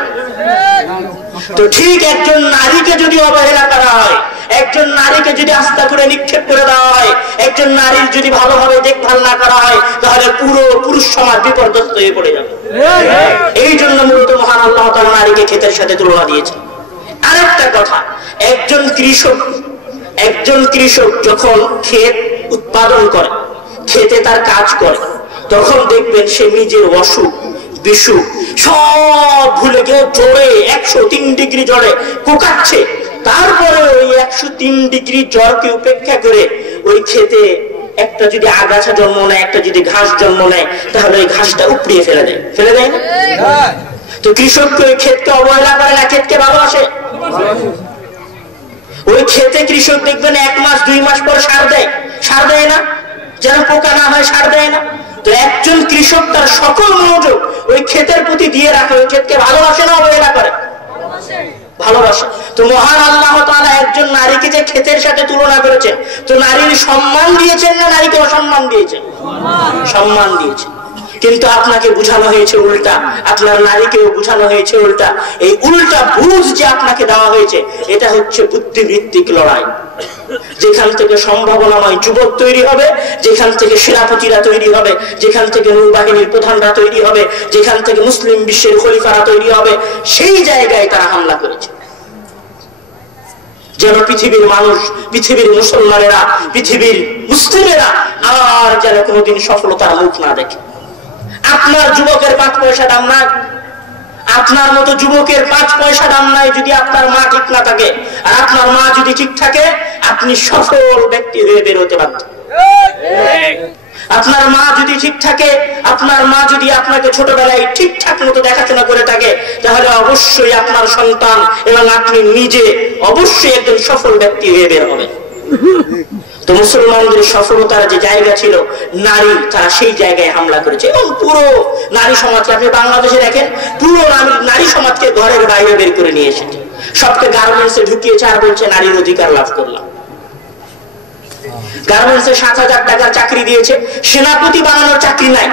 তো ঠিক একজন নারীকে যদি অবহেলা করা হয়, একজন নারীকে যদি আস্থা করে নিক্ষেপ করে দেওয়া হয়, একজন নারীর যদি ভালোভাবে দেখভাল না করা হয়, তাহলে পুরো পুরুষ সমাজ বিপর্যস্ত হয়ে পড়ে যাবে। এই জন্য মূলত মহান আল্লাহ তাআলা নারীকে ক্ষেতের সাথে তুলনা দিয়েছেন। আরেকটা কথা, একজন কৃষক যখন ক্ষেত উৎপাদন করে, ক্ষেতে তার কাজ করে, তখন দেখবেন সে নিজের অসুখ বিসুখ সব ভুলে গিয়ে জ্বরে 103 ডিগ্রি জ্বরে কোকাচ্ছে। তারপরে ওই 103 ডিগ্রি জ্বরকে উপেক্ষা করে ওই ক্ষেতে একটা যদি আগাছা জন্ম নেয়, একটা যদি ঘাস জন্ম নেয়, তাহলে ওই ঘাসটা উপড়িয়ে ফেলে দেয় না? তো কৃষককে ওই ক্ষেতকে অবহেলা করে না, ক্ষেতকে ভালোবাসে। ওই ক্ষেতে কৃষক দেখবেন 1 মাস 2 মাস পর সার দেয় না, যেন পোকা না হয়, সার দেয় না। তো একজন কৃষক তার সকল মনোযোগ ওই ক্ষেতের প্রতি দিয়ে রাখে, ওই ক্ষেতকে ভালোবাসে না অবহেলা করে? ভালোবাসে। তো মহান আল্লাহ তাআলা একজন নারীকে যে ক্ষেতের সাথে তুলনা করেছেন, তো নারীর সম্মান দিয়েছেন না নারীকে অসম্মান দিয়েছেন? সম্মান দিয়েছেন। কিন্তু আপনাকে বুঝানো হয়েছে উল্টা, আপনার নারীকেও বুঝানো হয়েছে উল্টা। এই উল্টা বুঝ যে আপনাকে দেওয়া হয়েছে, এটা হচ্ছে বুদ্ধিভিত্তিক লড়াই। যেখান থেকে সম্ভাবনাময় যুবক তৈরি হবে, যেখান থেকে সেনাপতিরা তৈরি হবে, যেখান থেকে নৌবাহিনীর প্রধানরা তৈরি হবে, যেখান থেকে মুসলিম বিশ্বের খলিফারা তৈরি হবে, সেই জায়গায় তারা হামলা করেছে, যেন পৃথিবীর মানুষ, পৃথিবীর মুসলমানেরা, পৃথিবীর মুসলিমেরা আর যেন কোনোদিন সফলতার মুখ না দেখে। আপনার যুবকের 5 পয়সা দাম নাই, আপনার মতো যুবকের 5 পয়সা দাম নাই যদি আপনার মা ঠিক না থাকে। আর আপনার মা যদি ঠিক থাকে, আপনি সফল ব্যক্তি হয়ে বের হতে বাধ্য। আপনার মা যদি ঠিক থাকে, আপনার মা যদি আপনাকে ছোটবেলায় ঠিকঠাক মতো দেখাশোনা করে থাকে, তাহলে অবশ্যই আপনার সন্তান এবং আপনি নিজে অবশ্যই একজন সফল ব্যক্তি হয়ে বের হবেন। তো মুসলমানদের সফলতার যে জায়গা ছিল নারী, তারা সেই জায়গায় হামলা করেছে। এবং পুরো নারী সমাজকে আপনি বাংলাদেশে দেখেন, পুরো নারী সমাজকে ঘরের বাইরে বের করে নিয়ে এসেছে, সবকে গার্মেন্টসে ঢুকিয়েছে আর বলছে নারীর অধিকার লাভ করলাম। গার্মেন্টসে 7,000 টাকার চাকরি দিয়েছে, সেনাপতি বানানোর চাকরি নাই।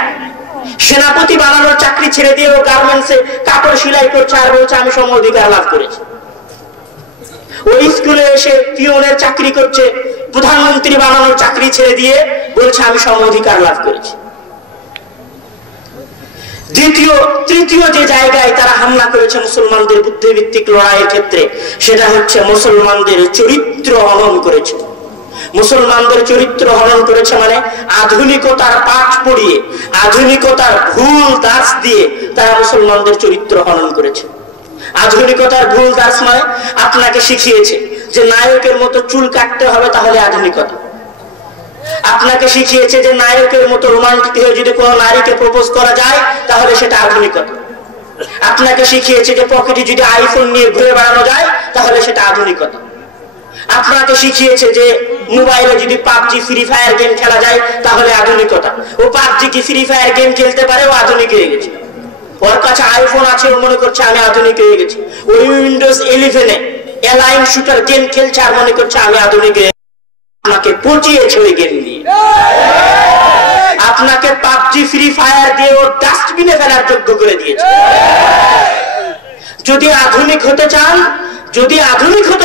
সেনাপতি বানানোর চাকরি ছেড়ে দিয়ে ও গার্মেন্টসে কাপড় সেলাই করছে আর বলছে আমি সম অধিকার লাভ করেছি। ওই স্কুলে এসে পিয়নের চাকরি করছে, প্রধানমন্ত্রী বানানোর চাকরি ছেড়ে দিয়ে বলছে আমি সম অধিকার লাভ করেছি। তৃতীয় যে জায়গায় তারা হামলা করেছে মুসলমানদের বুদ্ধিভিত্তিক লড়াইয়ের ক্ষেত্রে, সেটা হচ্ছে মুসলমানদের চরিত্র হনন করেছে। মুসলমানদের চরিত্র হনন করেছে মানে আধুনিকতার পাঠ পড়িয়ে, আধুনিকতার ভুল দাস দিয়ে তারা মুসলমানদের চরিত্র হনন করেছে। আধুনিকতার ভুল দাস মানে আপনাকে শিখিয়েছে যে নায়কের মতো চুল কাটতে হবে, তাহলে আধুনিকতা। আপনাকে শিখিয়েছে যে নায়কের মতো রোমান্টিক হয়ে যদি কোনো নারীকে প্রপোজ করা যায়, তাহলে সেটা আধুনিকতা। আপনাকে শিখিয়েছে যে পকেটে যদি আইফোন নিয়ে ঘুরে বেড়ানো যায়, তাহলে সেটা আধুনিকতা। আপনাকে শিখিয়েছে যে মোবাইলে যদি পাবজি ফ্রি ফায়ার গেম খেলা যায়, তাহলে আধুনিকতা। ও পাবজি কি ফ্রি ফায়ার গেম খেলতে পারে, ও আধুনিক হয়ে গেছে। ওর কাছে আইফোন আছে, ও মনে করছে আমি আধুনিক হয়ে গেছি। ওই উইন্ডোজ 11 এলাইন শুটার গেম খেলছে আর মনে করছে আমি আধুনিক হয়ে গেছি। আপনাকে পচিয়েছে ওই গেম দিয়ে, আপনাকে পাবজি ফ্রি ফায়ার দিয়ে ও ডাস্টবিনে ফেলার যোগ্য করে দিয়েছে। যদি আধুনিক হতে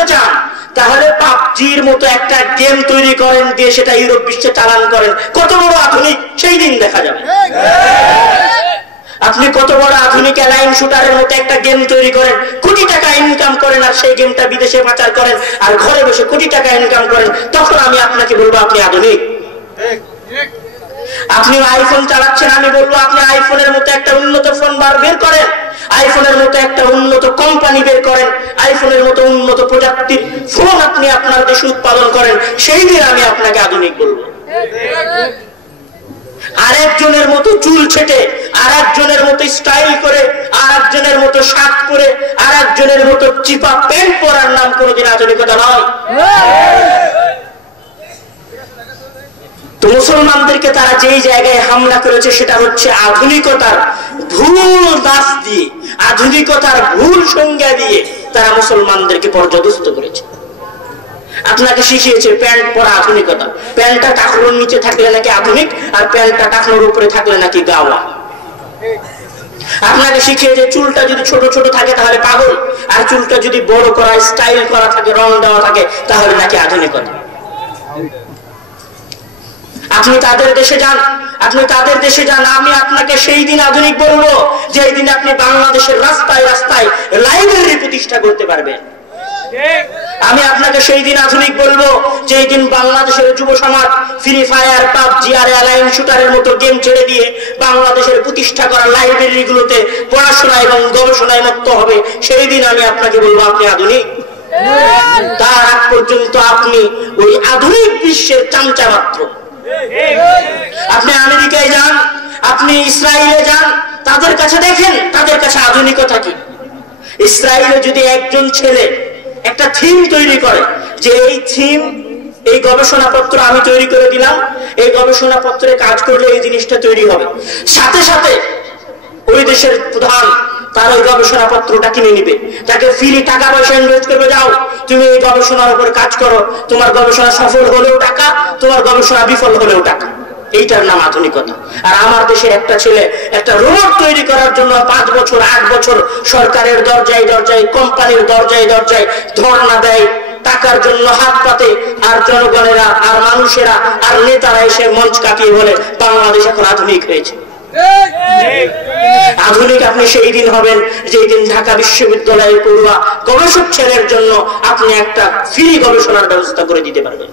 চান তাহলে পাবজির মতো একটা গেম তৈরি করেন, দিয়ে সেটা ইউরোপ বিশ্বে চালান করেন। কত বড় আধুনিক সেই দিন দেখা যাবে। আপনি কত বড় আধুনিক এলাইন শুটারের মতো একটা গেম তৈরি করেন, কোটি টাকা ইনকাম করেন, আর সেই গেমটা বিদেশে পাচার করেন, আর ঘরে বসে কোটি টাকা ইনকাম করেন, তখন আমি আপনাকে বলবো আপনি আধুনিক। আপনি আইফোন চালাচ্ছেন, আমি বলবো আপনি আইফোনের মতো একটা উন্নত ফোন বের করেন, আইফোনের মতো একটা উন্নত কোম্পানি বের করেন, আইফোনের মতো উন্নত প্রযুক্তির ফোন আপনি আপনার দেশে উৎপাদন করেন, সেই দিন আমি আপনাকে আধুনিক বলবো। আরেকজনের মতো চুল ছেটে, আরেকজনের মতো স্টাইল করে, আরেকজনের মতো শার্ট পরে, আরেকজনের মতো চিপা প্যান্ট পরার নাম কোনোদিন আধুনিকতা নয়। তো মুসলমানদেরকে তারা যেই জায়গায় হামলা করেছে সেটা হচ্ছে আধুনিকতার ভুল দাস দিয়ে, আধুনিকতার ভুল সংজ্ঞা দিয়ে তারা মুসলমানদেরকে পর্যদস্ত করেছে। আপনাকে শিখিয়েছে প্যান্ট পরা আধুনিকতা, প্যান্টটা টাকনোর নিচে থাকলে নাকি আধুনিক, আর প্যান্টটা টাকনোর উপরে থাকলে নাকি গাওয়া। আপনাকে শিখিয়েছে চুলটা যদি ছোট ছোট থাকে তাহলে পাগল, আর চুলটা যদি বড় করা স্টাইল করা থাকে, রং দেওয়া থাকে, তাহলে নাকি আধুনিকতা। আপনি তাদের দেশে যান, আপনি তাদের দেশে যান, আমি আপনাকে সেই দিন আধুনিক বলবো যেই দিন আপনি বাংলাদেশের রাস্তায় রাস্তায় লাইব্রেরি প্রতিষ্ঠা করতে পারবেন। আমি আপনাকে সেই দিন আধুনিক বলবো যেই দিন বাংলাদেশের যুব সমাজ ফ্রি ফায়ার, পাবজি আর অনলাইন শুটারের মতো গেম ছেড়ে দিয়ে বাংলাদেশের প্রতিষ্ঠা করা লাইব্রেরি গুলোতে পড়াশোনা এবং গবেষণায় মত্ত হবে, সেই দিন আমি আপনাকে বলবো আপনি আধুনিক। তার আগ পর্যন্ত আপনি ওই আধুনিক বিশ্বের চামচা মাত্র। আপনি আমেরিকায় যান, আপনি ইসরায়েলে যান, তাদের কাছে দেখেন তাদের কাছে আধুনিকতা কি। ইসরায়েলে যদি একজন ছেলে একটা থিম তৈরি করে যে এই থিম, এই গবেষণাপত্র আমি তৈরি করে দিলাম, এই গবেষণাপত্রে কাজ করলে এই জিনিসটা তৈরি হবে, সাথে সাথে ওই দেশের প্রধান তার ওই গবেষণাপত্রটা কিনে নিবে, তাকে ফ্রি টাকা পয়সা ইনভেস্ট করবে, যাও তুমি এই গবেষণার উপর কাজ করো, তোমার গবেষণা সফল হলেও টাকা, তোমার গবেষণা বিফল হলেও টাকা। এইটার নাম আধুনিকতা। আর আমার দেশের একটা ছেলে একটা রোবট তৈরি করার জন্য 5 বছর 8 বছর সরকারের দরজায় দরজায়, কোম্পানির দরজায় দরজায় ধর্ণা দেয়, টাকার জন্য হাত পাতে, আর জনগণেরা আর মানুষেরা আর নেতারা এসে মঞ্চ কাটিয়ে বলে বাংলাদেশ এখন আধুনিক হয়েছে। আধুনিক আপনি সেই দিন হবেন যেই দিন ঢাকা বিশ্ববিদ্যালয়ের পড়ুয়া গবেষক ছেলের জন্য আপনি একটা ফ্রি গবেষণার ব্যবস্থা করে দিতে পারবেন।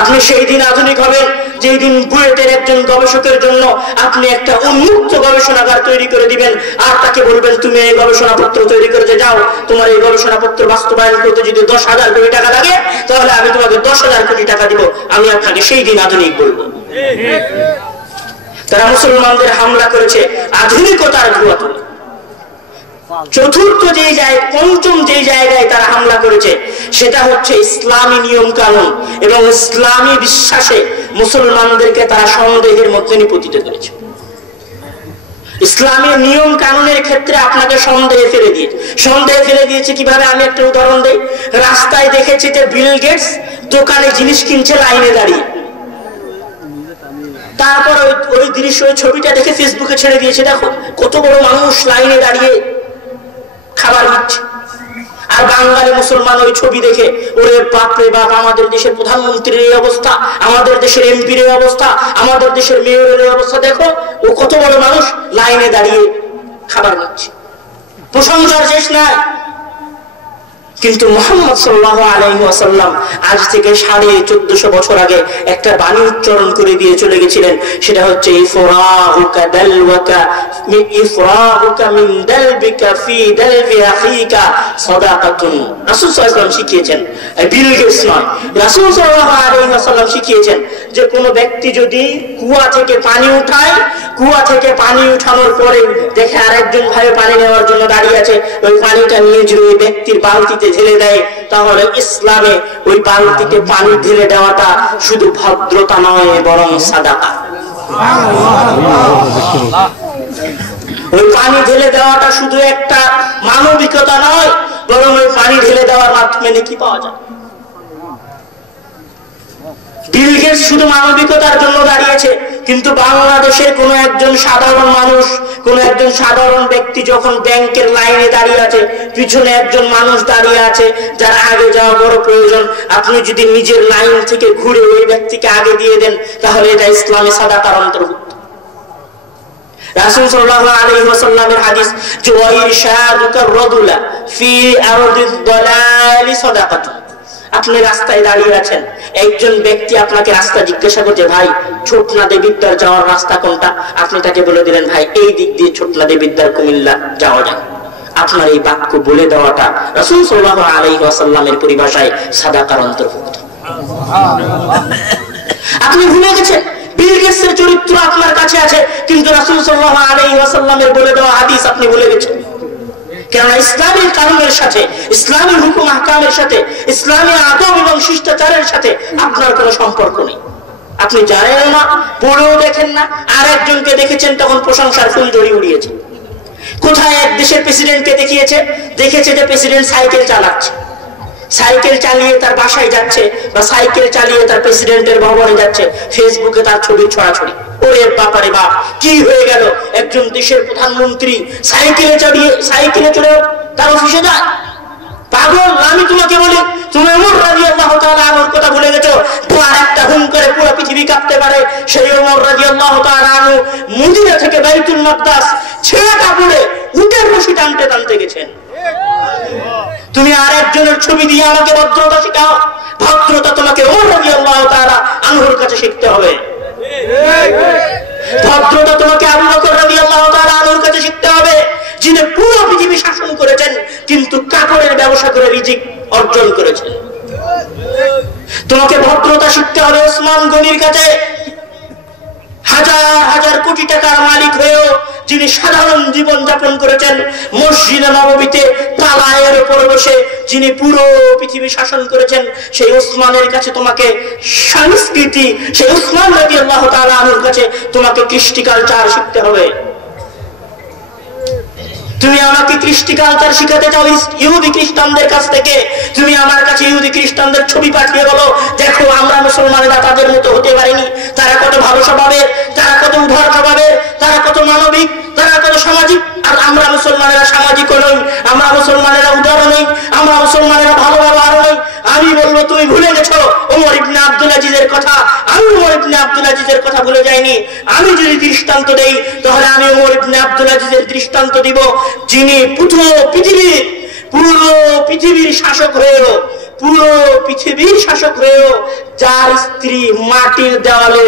আপনি সেই দিন আধুনিক হবেন যেই দিন বুয়েটের একজন গবেষকের জন্য আপনি একটা উন্মুক্ত গবেষণাগার তৈরি করে দিবেন, আর তাকে বলবেন তুমি এই গবেষণাপত্র তৈরি করতে যাও, তোমার এই গবেষণাপত্র বাস্তবায়ন করতে যদি 10,000 কোটি টাকা লাগে তাহলে আমি তোমাকে 10,000 কোটি টাকা দিব। আমি আপনাকে সেই দিন আধুনিক বলবো। তারা মুসলমানদের হামলা করেছে আধুনিকতার ধোঁয়া তুলে। চতুর্থ যেই জায়গায়, পঞ্চম যেই জায়গায় তারা হামলা করেছে সেটা হচ্ছে ইসলামী নিয়ম কানুন এবং ইসলামী বিশ্বাসে মুসলমানদেরকে তারা সন্দেহের মধ্যে নিপতিত করেছে। ইসলামী নিয়ম কানুনের ক্ষেত্রে আপনাকে সন্দেহে ফেলে দিয়েছে কিভাবে আমি একটা উদাহরণ দেই। রাস্তায় দেখেছি যে বিল গেটস দোকানে জিনিস কিনছে লাইনে দাঁড়িয়ে, তারপর ওই দৃশ্য, ওই ছবিটা দেখে ফেসবুকে ছেড়ে দিয়েছে, দেখো কত বড় মানুষ লাইনে দাঁড়িয়ে খাবার নিচ্ছে। আর বাঙালি মুসলমান ওই ছবি দেখে ওরে বাপরে বাপ, আমাদের দেশের প্রধানমন্ত্রীর এই অবস্থা, আমাদের দেশের এমপির এই অবস্থা, আমাদের দেশের মেয়রের এই অবস্থা, দেখো ও কত বড় মানুষ লাইনে দাঁড়িয়ে খাবার নিচ্ছে। প্রশংসার শেষ নাই। কিন্তু মুহাম্মদ সাল্লাল্লাহু আলাইহি ওয়াসাল্লাম আজ থেকে 1450 বছর আগে একটা বাণী উচ্চারণ করে দিয়ে চলে গেছিলেন, সেটা হচ্ছে ইফরাহুকা দালওয়াকা মিন ইফরাহুকা মিন দালবিকা ফি দালবি আখিকা সাদাকাতুন। রাসূল সাল্লাল্লাহু আলাইহি ওয়াসাল্লাম শিখিয়েছেন, বিল গেটস নয়, রাসূল সাল্লাল্লাহু আলাইহি ওয়াসাল্লাম শিখিয়েছেন যে কোন ব্যক্তি যদি কুয়া থেকে পানি উঠায়, কুয়া থেকে পানি উঠানোর পরে দেখে আরেকজন ভাই পানি নেওয়ার জন্য দাঁড়িয়ে আছে, ওই পানিটা নিয়ে যদি ওই ব্যক্তির বালতিতে ঢেলে দেয়, তাহলে ইসলামে ওই বালতিতে পানি ঢেলে দেওয়াটা শুধু ভদ্রতা নয় বরং সাদাকা। ওই পানি ঢেলে দেওয়াটা শুধু একটা মানবিকতা নয় বরং ওই পানি ঢেলে দেওয়ার মাধ্যমে নেকি পাওয়া যায়। বিল গেটস শুধু মানবিকতার জন্য দাঁড়িয়েছে, কিন্তু বাংলাদেশের কোন একজন সাধারণ মানুষ, কোন একজন সাধারণ ব্যক্তি যখন ব্যাংকের লাইনে দাঁড়িয়ে আছে, পিছনে একজন মানুষ দাঁড়িয়ে আছে যার আগে যাওয়া বড় প্রয়োজন, আপনি যদি নিজের লাইন থেকে ঘুরে ওই ব্যক্তিকে আগে দিয়ে দেন তাহলে এটা ইসলামে সাদাকার অন্তর্ভুক্ত। রাসূল সাল্লাল্লাহু আলাইহি ওয়াসাল্লামের হাদিস যে ওয়াইরশাদুকার রাজুলা ফি আরদিদ দালালি সাদাকাতুন। আপনি রাস্তায় দাঁড়িয়ে আছেন, একজন ব্যক্তি আপনাকে রাস্তা জিজ্ঞাসা করছে, ভাই ছোটনা দেবিদ্বার যাওয়ার রাস্তা কোনটা? আপনি তাকে বলে দিলেন, ভাই এই দিক দিয়ে ছোটনা দেবিদ্বার কুমিল্লা যাওয়া যায়। আপনার এই বাক্য বলে দেওয়াটা রাসূল সাল্লাল্লাহু আলাইহি ওয়াসাল্লামের পরিভাষায় সাদাকার অন্তর্ভুক্ত। আপনি ভুলে গেছেন বিল গেটসের চরিত্র আপনার কাছে আছে, কিন্তু রাসূল সাল্লাল্লাহু আলাইহি ওয়াসাল্লামের বলে দেওয়া হাদিস আপনি ভুলে গেছেন। কেননা ইসলামের কানুনের সাথে, ইসলামের হুকুম আহকামের সাথে, ইসলামী আদব এবং শিষ্টাচারের সাথে আপনার কোনো সম্পর্ক নেই। আপনি জানেন না, পড়েও দেখেন না, আর একজনকে দেখেছেন তখন প্রশংসার ফুল ঝড়ি উড়িয়েছে। কোথায় এক দেশের প্রেসিডেন্টকে দেখেছে যে প্রেসিডেন্ট সাইকেল চালাচ্ছে, সাইকেল চালিয়ে তার বাসায় যাচ্ছে বা সাইকেল চালিয়ে তার প্রেসিডেন্টের ভবনে যাচ্ছে, ফেসবুকে তার ছবি ছড়াছড়ি। ওরে বাপারে বাপ, কি হয়ে গেল, একজন দেশের প্রধানমন্ত্রী সাইকেলে চড়ে তার অফিসে যায়? পাগল, আমি তোমাকে বলি, তুমি ওমর রাদিয়াল্লাহু তাআলা আনহুর কথা ভুলে গেছো। তোমার একটা হুম করে পুরো পৃথিবী কাঁপতে পারে সেই ওমর রাদিয়াল্লাহু তাআলা আনহু মদিনা থেকে বাইতুল মাকদাস ছেঁড়া কাপড়ে উটের রশি টানতে টানতে গেছেন। তুমি আর একজনের ছবি দিয়ে আমাকে ভদ্রতা শেখাও? ভদ্রতা তোমাকে ওমর রাদিয়াল্লাহু তাআলা আনহুর কাছে শিখতে হবে। ভদ্রতা তোমাকে আবু বকর রাদিয়াল্লাহু তাআলা আনহুর কাছে শিখতে হবে, যিনি পুরো পৃথিবী শাসন করেছেন কিন্তু কাপড়ের ব্যবসা করে রিজিক অর্জন করেছেন। তোমাকে ভদ্রতা শিখতে হবে ওসমান গনির কাছে, হাজার হাজার কোটি টাকার মালিক হয়েও যিনি সাধারণ জীবন যাপন করেছেন, মসজিদে নববীতে তালায়ের উপর বসে যিনি পুরো পৃথিবী শাসন করেছেন, সেই ওসমানের কাছে তোমাকে সংস্কৃতি, সেই ওসমান রাদিয়াল্লাহু তাআলা আনহুর কাছে তোমাকে কৃষ্টি কালচার শিখতে হবে। তুমি আমাকে কৃষ্টি কালচার শিখাতে চাও ইহুদি খ্রিস্টানদের কাছ থেকে? তুমি আমার কাছে ইহুদি খ্রিস্টানদের ছবি পাঠিয়ে বলো, দেখো আমরা মুসলমানেরা তাদের মতো হতে পারিনি, তারা কত ভালো স্বভাবের, তারা কত উদার স্বভাবের, তারা কত মানবিক, তারা কত সামাজিক, আর আমরা মুসলমানেরা সামাজিকও নই, আমরা মুসলমানেরা উদার নই, আমরা মুসলমানেরা ভালো ব্যবহার নই। আমি বলবো তুমি ভুলে গেছো ওমর ইবনে আব্দুল আজিজের কথা। আমি ওমর ইবনে আব্দুল আজিজের কথা ভুলে যাইনি। আমি যদি দৃষ্টান্ত দেই তাহলে আমি ওমর ইবনে আব্দুল আজিজের দৃষ্টান্ত দিব, যিনি পুরো পৃথিবীর শাসক হয়েও যার স্ত্রী মাটির দেওয়ালে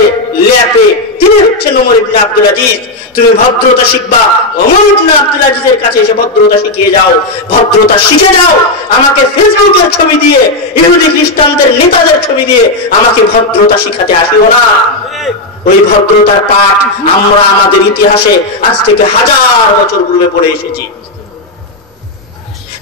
লেপে, তিনি হচ্ছেন ওমর ইবনে আব্দুল আজিজ। তুমি ভদ্রতা শিখবা, ওমর ইবনে আব্দুল আজিজের কাছে এসে ভদ্রতা শিখিয়ে যাও, ভদ্রতা শিখে যাও। আমাকে ফেসবুকের ছবি দিয়ে, ইহুদি খ্রিস্টানদের নেতাদের ছবি দিয়ে আমাকে ভদ্রতা শিখাতে আসিও না। ওই ভদ্রতার পাঠ আমরা আমাদের ইতিহাসে আজ থেকে হাজার বছর পূর্বে পড়ে এসেছি।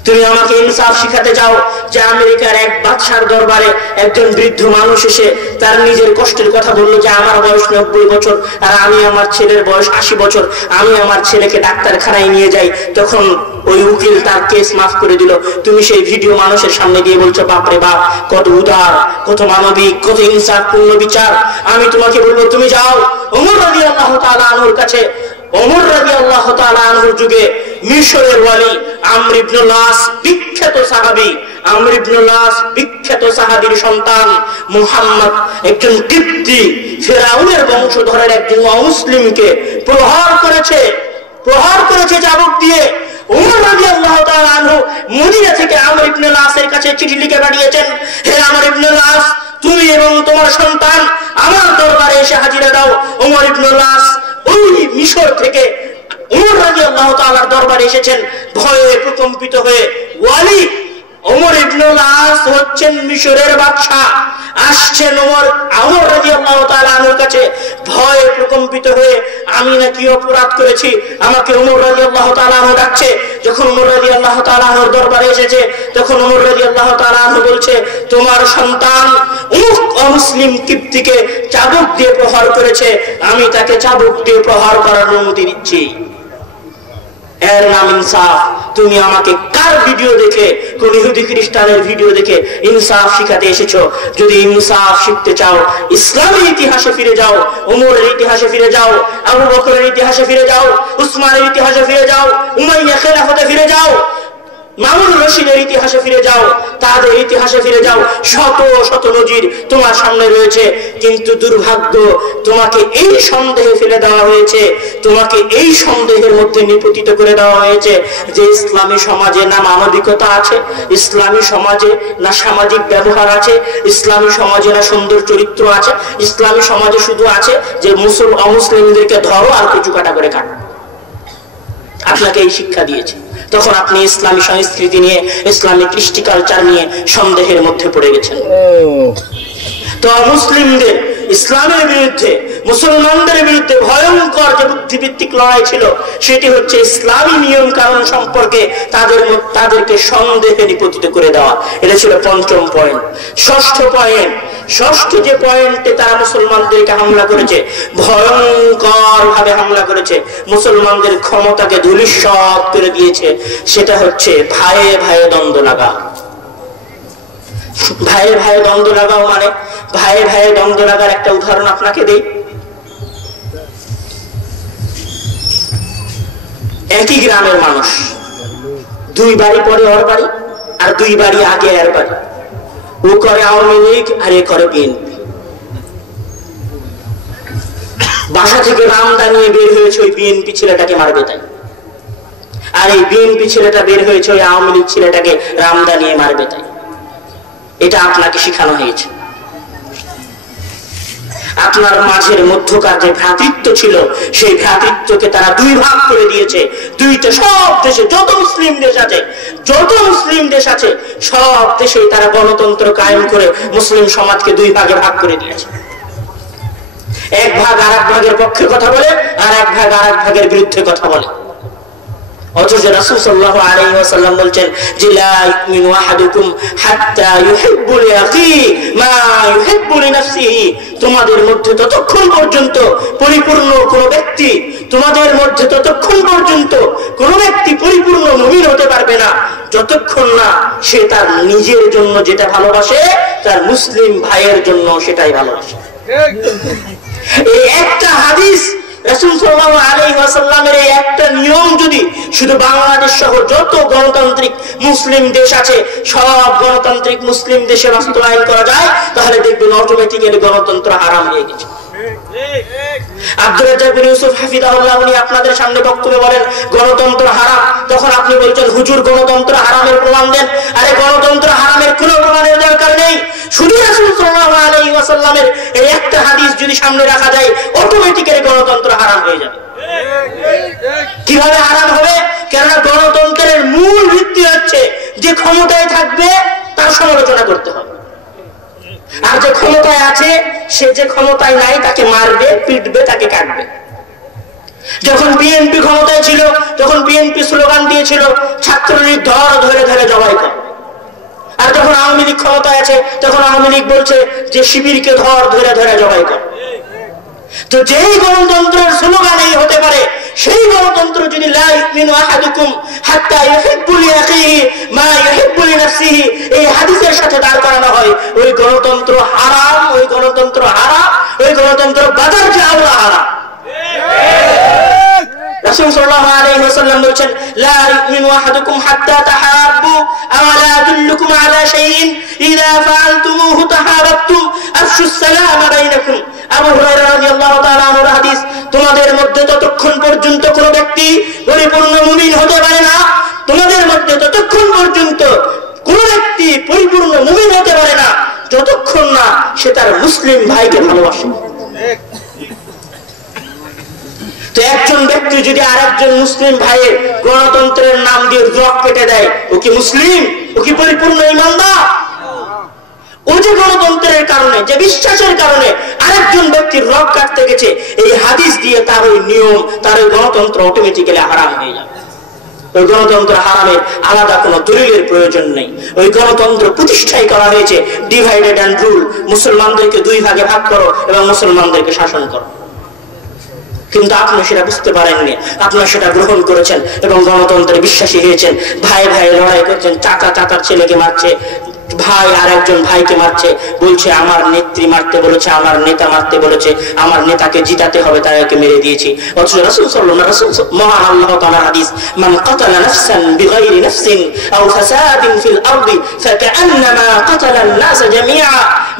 তুমি আমাকে ইনসাফ শিখাতে চাও যে আমেরিকার এক বাদশার দরবারে একজন বৃদ্ধ মানুষ এসে তার নিজের কষ্টের কথা বললো যে আমার বয়স 90 বছর আর আমি আমার ছেলের বয়স 80 বছর, আমি আমার ছেলেকে ডাক্তারখানায় নিয়ে যাই। তখন ওই উকিল তার কেস মাফ করে দিল। তুমি সেই ভিডিও মানুষের সামনে দিয়ে বলছো বাপরে বাপ, কত উদার, কত মানবিক, কত ইনসাফপূর্ণ বিচার। আমি তোমাকে বলবো তুমি যাও ওমর রাদিয়াল্লাহু তাআলা আনহুর কাছে। ওমর রাদিয়াল্লাহু তাআলা আনহুর যুগে মিশরের ওয়ালি আমর ইবনুল আস, বিখ্যাত সাহাবী, আমর ইবনুল আস বিখ্যাত সাহাবীর সন্তান মুহাম্মদ একজন কিপ্তি ফেরাউনের বংশধরের একজন অমুসলিমকে প্রহার করেছে চাবুক দিয়ে। ওমর রাদিয়াল্লাহু তাআলা আনহু মদিনা থেকে আমর ইবনুল আসের কাছে চিঠি লিখে পাঠিয়েছেন, হে আমর ইবনুল আস, তুমি এবং তোমার সন্তান আমার দরবারে এসে হাজিরা দাও। ওমর ইবনুল আস ওই মিশর থেকে ওমর রাদিয়াল্লাহু তাআলার দরবারে এসেছেন ভয়ে প্রকম্পিত হয়ে। ওয়ালি ওমর ইবনুল আস হচ্ছেন মিশরের বাদশা, আসছেন ওমর রাদিয়াল্লাহু তাআলা আনহুর কাছে ভয়ে প্রকম্পিত হয়ে, আমি নাকি অপরাধ করেছি, আমাকে ওমর রাদিয়াল্লাহু তাআলা আনহু ডাকছে। যখন ওমর রাদিয়াল্লাহু তাআলা আনহুর দরবারে এসেছে তখন ওমর রাদিয়াল্লাহু তাআলা আনহু বলছে, তোমার সন্তান অমুসলিম কিপ্তিকে চাবুক দিয়ে প্রহার করেছে, আমি তাকে চাবুক দিয়ে প্রহার করার অনুমতি দিচ্ছি। এর নাম ইনসাফ। তুমি আমাকে কার ভিডিও দেখে, কোন ইহুদি খ্রিস্টানের ভিডিও দেখে ইনসাফ শিখাতে এসেছো? যদি ইনসাফ শিখতে চাও ইসলামের ইতিহাসে ফিরে যাও, ওমরের ইতিহাসে ফিরে যাও, আবু বকরের ইতিহাসে ফিরে যাও, উসমানের ইতিহাসে ফিরে যাও, উমাইয়া খেলাফতে ফিরে যাও, মামুনুর রশিদের ইতিহাসে ফিরে যাও, তাদের ইতিহাসে ফিরে যাও। শত শত নজির তোমার সামনে রয়েছে, কিন্তু দুর্ভাগ্য তোমাকে এই সন্দেহে ফেলে দেওয়া হয়েছে, তোমাকে এই সন্দেহের মধ্যে নিপতিত করে দেওয়া হয়েছে যে ইসলামী সমাজে না মানবিকতা আছে, ইসলামী সমাজে না সামাজিক ব্যবহার আছে, ইসলামী সমাজে না সুন্দর চরিত্র আছে, ইসলামী সমাজে শুধু আছে যে অমুসলিমদেরকে ধরো আর কুচু কাটা করে কাটো। আপনাকে এই শিক্ষা দিয়েছে। তখন আপনি ইসলামী সংস্কৃতি নিয়ে, ইসলামী কৃষ্টি কালচার নিয়ে সন্দেহের মধ্যে পড়ে গেছেন। তো মুসলিমদের ইসলামের বিরুদ্ধে মুসলমানদের বিরুদ্ধে ভয়ঙ্কর যে বুদ্ধিভিত্তিক লড়াই ছিল, সেটি হচ্ছে ইসলামী নিয়ম কানুন সম্পর্কে তাদেরকে সন্দেহে নিপতিত করে দেওয়া। এটা ছিল পঞ্চম পয়েন্ট। ষষ্ঠ যে পয়েন্টে তারা মুসলমানদেরকে হামলা করেছে, ভয়ঙ্কর ভাবে হামলা করেছে, মুসলমানদের ক্ষমতাকে ধূলিসাৎ করে দিয়েছে, সেটা হচ্ছে ভাইয়ে ভাইয়ে দ্বন্দ্ব লাগা। ভাইয়ে ভাইয়ে দ্বন্দ্ব লাগাও মানে, ভাইয়ে ভাইয়ে দ্বন্দ্ব লাগার একটা উদাহরণ আপনাকে দেই। একই গ্রামের মানুষ, দুই বাড়ি পরে ওর বাড়ি, আর দুই বাড়ি আগে এর বাড়ি। ও করে আওয়ামী লীগ আর এ করে বিএনপি। বাসা থেকে রামদা নিয়ে বের হয়েছে ওই বিএনপি ছেলেটাকে মারবে তাই, আর এই বিএনপি ছেলেটা বের হয়েছে ওই আওয়ামী লীগ ছেলেটাকে রামদা নিয়ে মারবে তাই। এটা আপনাকে শেখানো হয়েছে। আপনার মাঝের মধ্যকার যে ভ্রাতৃত্ব ছিল, সেই ভ্রাতৃত্বকে তারা দুই ভাগ করে দিয়েছে। দুইটা সব দেশে যত মুসলিম দেশ আছে সব দেশে তারা গণতন্ত্র কায়েম করে মুসলিম সমাজকে দুই ভাগে ভাগ করে দিয়েছে। এক ভাগ আর এক ভাগের পক্ষে কথা বলে, আর এক ভাগ আর এক ভাগের বিরুদ্ধে কথা বলে। অথচ রাসূল সাল্লাল্লাহু আলাইহি ওয়াসাল্লাম বলছেন যে লা ইউমিনু আহাদুকুম হাত্তা ইউহিব্বু লিআখিহি মা ইউহিব্বু লিনাফসিহি। তোমাদের মধ্যে ততক্ষণ পর্যন্ত পরিপূর্ণ কোন ব্যক্তি, তোমাদের মধ্যে ততক্ষণ পর্যন্ত কোন ব্যক্তি পরিপূর্ণ মুমিন হতে পারবে না যতক্ষণ না সে তার নিজের জন্য যেটা ভালোবাসে তার মুসলিম ভাইয়ের জন্য সেটাই ভালোবাসে। এই একটা হাদিস, রাসূল সাল্লাল্লাহু আলাইহি ওয়াসাল্লামের এই একটা নিয়ম যদি শুধু বাংলাদেশ সহ যত গণতান্ত্রিক মুসলিম দেশ আছে সব গণতান্ত্রিক মুসলিম দেশে বাস্তবায়ন করা যায়, তাহলে দেখবেন অটোমেটিক্যালি গণতন্ত্র হারাম হয়ে গেছে। আব্দুর রাজ্জাক বিন ইউসুফ হাফিজাহুল্লাহ উনি আপনাদের সামনে বক্তব্য বলেন গণতন্ত্র হারাম, তখন আপনি বলছেন হুজুর গণতন্ত্র হারামের প্রমাণ দেন। আরে গণতন্ত্র হারামের কোনো প্রমাণের দরকার নেই, শুধু রাসূল সাল্লাল্লাহু আলাইহি ওয়াসাল্লামের এই একটা হাদিস যদি সামনে রাখা যায় অটোমেটিক্যালি গণতন্ত্র হারাম হয়ে যাবে। কিভাবে হারাম হবে? কেননা গণতন্ত্রের মূল ভিত্তি হচ্ছে যে ক্ষমতায় থাকবে তার সমালোচনা করতে হবে, আর যে ক্ষমতায় আছে সে যে ক্ষমতায় নাই তাকে মারবে, পিটবে, তাকে কাটবে। যখন বিএনপি ক্ষমতায় ছিল তখন বিএনপি স্লোগান দিয়েছিল ছাত্রলীগ ধর ধরে ধরে জবাই কর, আর যখন আওয়ামী লীগ ক্ষমতায় আছে তখন আওয়ামী লীগ বলছে যে শিবিরকে ধর ধরে ধরে জবাই কর। তো যেই গণতন্ত্রের স্লোগান এই হতে পারে, সেই গণতন্ত্র যদি লা ইউমিনু আহাদুকুম হাত্তা ইউহিব্বু লিআখিহি মা ইউহিব্বু লিনাফসিহি এই হাদিসের সাথে দাঁড় করানো হয়, ওই গণতন্ত্র হারাম, ওই গণতন্ত্র হারাম, ওই গণতন্ত্র বাজার যে আল্লাহ হারাম। রাসূল সাল্লাল্লাহু আলাইহি ওয়াসাল্লাম বলেন লা ইউমিনু আহাদুকুম হাত্তা তাহাব্বু আওয়ালা আদুল্লুকুম আলা শাইইন ইযা ফাআলতুমুহু তাহাবাবতুম আফশুস সালামা বাইনাকুম। আবু হুরায়রা রাদিয়াল্লাহু তাআলা আনহুর হাদিস, তোমাদের মধ্যে ততক্ষণ পর্যন্ত কোন ব্যক্তি পরিপূর্ণ মুমিন হতে পারে না, তোমাদের মধ্যে ততক্ষণ পর্যন্ত কোন ব্যক্তি পরিপূর্ণ মুমিন হতে পারে না যতক্ষণ না সে তার মুসলিম ভাইকে ভালোবাসে। তো একজন ব্যক্তি যদি আরেকজন মুসলিম ভাইয়ের গণতন্ত্রের নাম দিয়ে রক কেটে দেয়, ও কি মুসলিম? ও কি পরিপূর্ণ ঈমানদার? ও যে গণতন্ত্রের কারণে, যে বিশ্বাসের কারণে আরেকজন ব্যক্তির রক কাটতে গেছে, এই হাদিস দিয়ে তার ওই নিয়ম, তার ওই গণতন্ত্র অটোমেটিক্যালি হারাম হয়ে যাবে। ওই গণতন্ত্র হারামের আলাদা কোনো দলিলের প্রয়োজন নেই। ওই গণতন্ত্র প্রতিষ্ঠাই করা হয়েছে ডিভাইডেড অ্যান্ড রুল, মুসলমানদেরকে দুই ভাগে ভাগ করো এবং মুসলমানদেরকে শাসন করো। কিন্তু আপনি সেটা বুঝতে পারেননি, আপনারা সেটা গ্রহণ করেছেন এবং গণতন্ত্রে বিশ্বাসী হয়েছেন। ভাই ভাই লড়াই করছেন, চাচা চাচার ছেলেকে মারছে, ভাই আর একজন ভাইকে মারছে, বলছে আমার নেত্রী মারতে বলেছে, আমার নেতা মারতে বলেছে, আমার নেতাকে জিতাতে হবে, তাই ওকে মেরে দিয়েছি। অথচ রাসূল সাল্লাল্লাহু আলাইহি ওয়াসাল্লাম মহান আল্লাহ তাআলার হাদিস, মান কাতালা নাফসান বিগাইরি নাফসিন আও ফাসাদিন ফিল আরদি ফাকান্নামা কাতালান নাস জামিআ।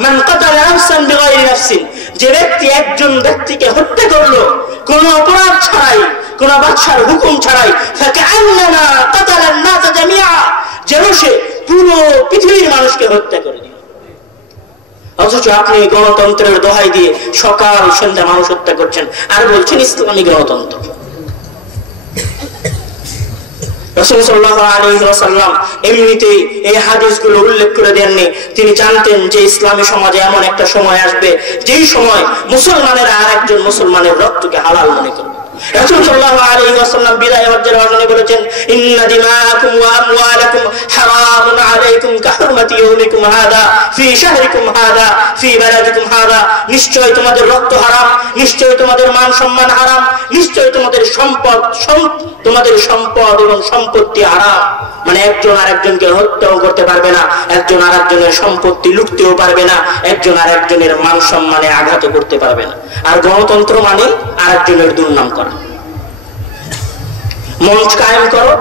মান কাতালা নাফসান বিগাইরি নাফসিন, যে ব্যক্তি একজন ব্যক্তিকে হত্যা করলো কোন অপরাধ ছাড়াই, কোন বাদশার হুকুম ছাড়াই, ফাকান্নামা কাতালান নাস জামিআ, যেন সে পুরো পৃথিবীর মানুষকে হত্যা করে দিল। অথচ আপনি গণতন্ত্রের দোহাই দিয়ে সকাল সন্ধ্যা মানুষ হত্যা করছেন আর বলছেন ইসলামী গণতন্ত্র। রাসূল সাল্লাল্লাহু আলাইহি ওয়াসাল্লাম এমনিতেই এই হাদিসগুলো উল্লেখ করে দেননি, তিনি জানতেন যে ইসলামী সমাজে এমন একটা সময় আসবে যেই সময় মুসলমানেরা আরেকজন মুসলমানের রক্তকে হালাল মনে করবে। রাসূল সাল্লাল্লাহু আলাইহি ওয়াসাল্লাম বিদায় হজ্জের ভাষণে বলেছেন, ইন্না দিমাআকুম ওয়া আমওয়ালাকুম হারামুন আলাইকুম কাহুরমাতি ইয়াউমিকুম হাদা ফি শাহরিকুম হাদা ফি বালাদিকুম হাদা, নিশ্চয় তোমাদের রক্ত হারাম, নিশ্চয় তোমাদের মান সম্মান হারাম, নিশ্চয় তোমাদের সম্পদ এবং সম্পত্তি হারাম। মানে একজন আরেকজনকে হত্যাও করতে পারবে না, একজন আরেকজনের সম্পত্তি লুটতেও পারবে না, একজন আরেকজনের মান সম্মানে আঘাত করতে পারবে না। আর গণতন্ত্র মানে আরেকজনের দুর্নাম করা। মঞ্চ কায়েম করো,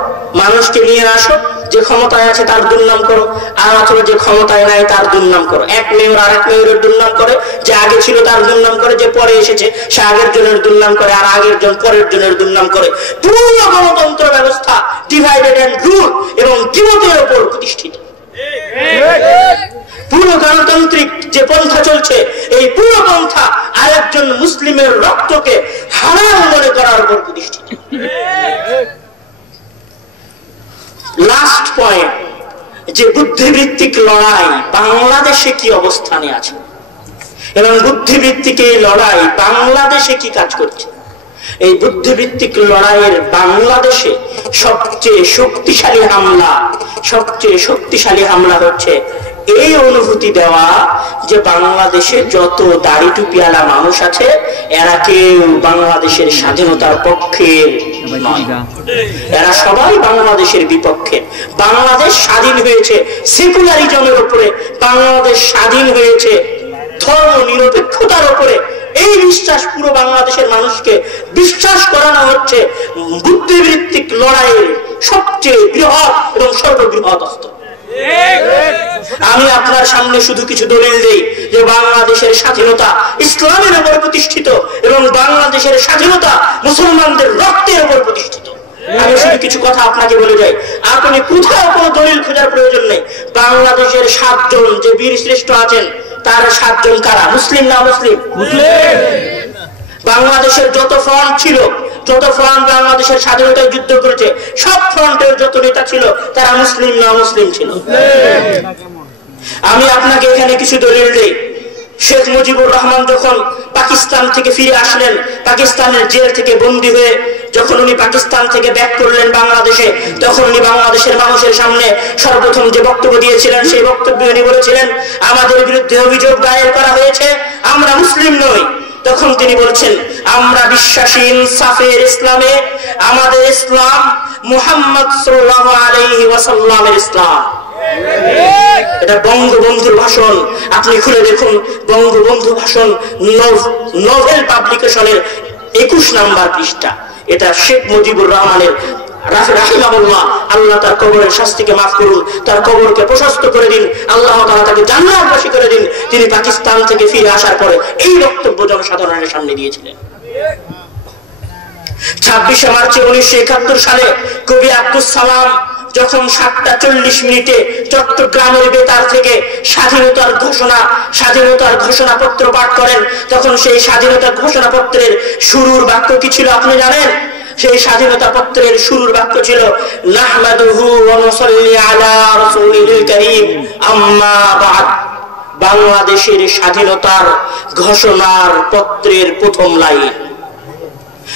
মানুষকে নিয়ে আসো, যে ক্ষমতায় আছে তার দুর্নাম করো, আর অথবা যে ক্ষমতায় নাই তার দুর্নাম করো। এক মেয়র আরেক মেয়রের দুর্নাম করে, যে আগে ছিল তার দুর্নাম করে, যে পরে এসেছে সে আগের জনের দুর্নাম করে, আর আগের জন পরের জনের দুর্নাম করে। পুরো গণতন্ত্র ব্যবস্থা ডিভাইডেড এন্ড রুল এবং কিমতের উপর প্রতিষ্ঠিত। পুরো গণতান্ত্রিক যে পন্থা চলছে, এই পুরো পন্থা আরেকজন মুসলিমের রক্তকে হারাম মনে করার উপর প্রতিষ্ঠিত। লাস্ট পয়েন্ট, যে বুদ্ধিবৃত্তিক লড়াই বাংলাদেশে কি অবস্থানে আছে এবং বুদ্ধিবৃত্তিক এই লড়াই বাংলাদেশে কি কাজ করছে। এই বুদ্ধিবৃত্তিক লড়াইয়ের বাংলাদেশে সবচেয়ে শক্তিশালী হামলা হচ্ছে এই অনুভূতি দেওয়া যে বাংলাদেশে যত দাড়ি টুপিওয়ালা মানুষ আছে এরা কেউ বাংলাদেশের স্বাধীনতার পক্ষের নয়, এরা সবাই বাংলাদেশের বিপক্ষে। বাংলাদেশ স্বাধীন হয়েছে সেকুলারিজমের উপরে, বাংলাদেশ স্বাধীন হয়েছে ধর্ম নিরপেক্ষতার উপরে। এই বিশ্বাস পুরো বাংলাদেশের মানুষকে বিশ্বাস করানো হচ্ছে বুদ্ধিবৃত্তিক লড়াইয়ের সবচেয়ে বৃহৎ এবং সর্ববৃহৎ অস্ত্র। আমি আপনার সামনে শুধু কিছু দলিল দেই যে বাংলাদেশের স্বাধীনতা ইসলামের উপর প্রতিষ্ঠিত এবং বাংলাদেশের স্বাধীনতা মুসলমানদের রক্তের উপর প্রতিষ্ঠিত। আমি শুধু কিছু কথা আপনাকে বলে যাই, আপনি কোথাও কোনো দলিল খোঁজার প্রয়োজন নেই। বাংলাদেশের 7 জন যে বীর শ্রেষ্ঠ আছেন তার 7 জন কারা? মুসলিম না মুসলিম? বাংলাদেশের যত ফ্রন্ট ছিল, যত ফ্রন্ট বাংলাদেশের স্বাধীনতায় যুদ্ধ করেছে, সব ফ্রন্টের যত নেতা ছিল তারা মুসলিম না মুসলিম ছিল? আমি আপনাকে এখানে কিছু দলিল দেই। শেখ মুজিবুর রহমান যখন পাকিস্তান থেকে ফিরে আসলেন, পাকিস্তানের জেল থেকে বন্দী হয়ে যখন উনি পাকিস্তান থেকে ব্যাক করলেন বাংলাদেশে, তখন উনি বাংলাদেশের মানুষের সামনে সর্বপ্রথম যে বক্তব্য দিয়েছিলেন সেই বক্তব্যে উনি বলেছিলেন, আমাদের বিরুদ্ধে অভিযোগ দায়ের করা হয়েছে, আমরা মুসলিম নই। তখন তিনি বলছেন, আমরা বিশ্বাসী ইনসাফের ইসলামে, আমাদের ইসলাম মুহাম্মদ সাল্লাল্লাহু আলাইহি ওয়াসাল্লামের ইসলাম। এটা বঙ্গবন্ধুর ভাষণ, আপনি খুলে দেখুন বঙ্গবন্ধু ভাষণ নোভেল পাবলিকেশনের 21 নম্বর পৃষ্ঠা। এটা শেখ মুজিবুর রহমানের রাহিমাহুল্লাহ, আল্লাহ তার কবরের শাস্তিকে মাফ করুন, তার কবরকে প্রশস্ত করে দিন, আল্লাহ তাআলা তাকে জান্নাতবাসী করে দিন। তিনি পাকিস্তান থেকে ফিরে আসার পরে এই বক্তব্য জনসাধারণের সামনে দিয়েছিলেন। 26শে মার্চ 1971 সালে কবি আব্দুস সালাম যখন 7:40 চট্টগ্রামের বেতার থেকে স্বাধীনতার ঘোষণাপত্র পাঠ করেন, তখন সেই স্বাধীনতার ঘোষণাপত্রের শুরুর বাক্য কি ছিল আপনি জানেন? সেই স্বাধীনতা পত্রের শুরুর বাক্য ছিল, নাহমাদুহু ওয়া নুসাল্লি আলা রাসূলিল কারীম আম্মা বা'দ। বাংলাদেশের স্বাধীনতার ঘোষণার পত্রের প্রথম লাইন।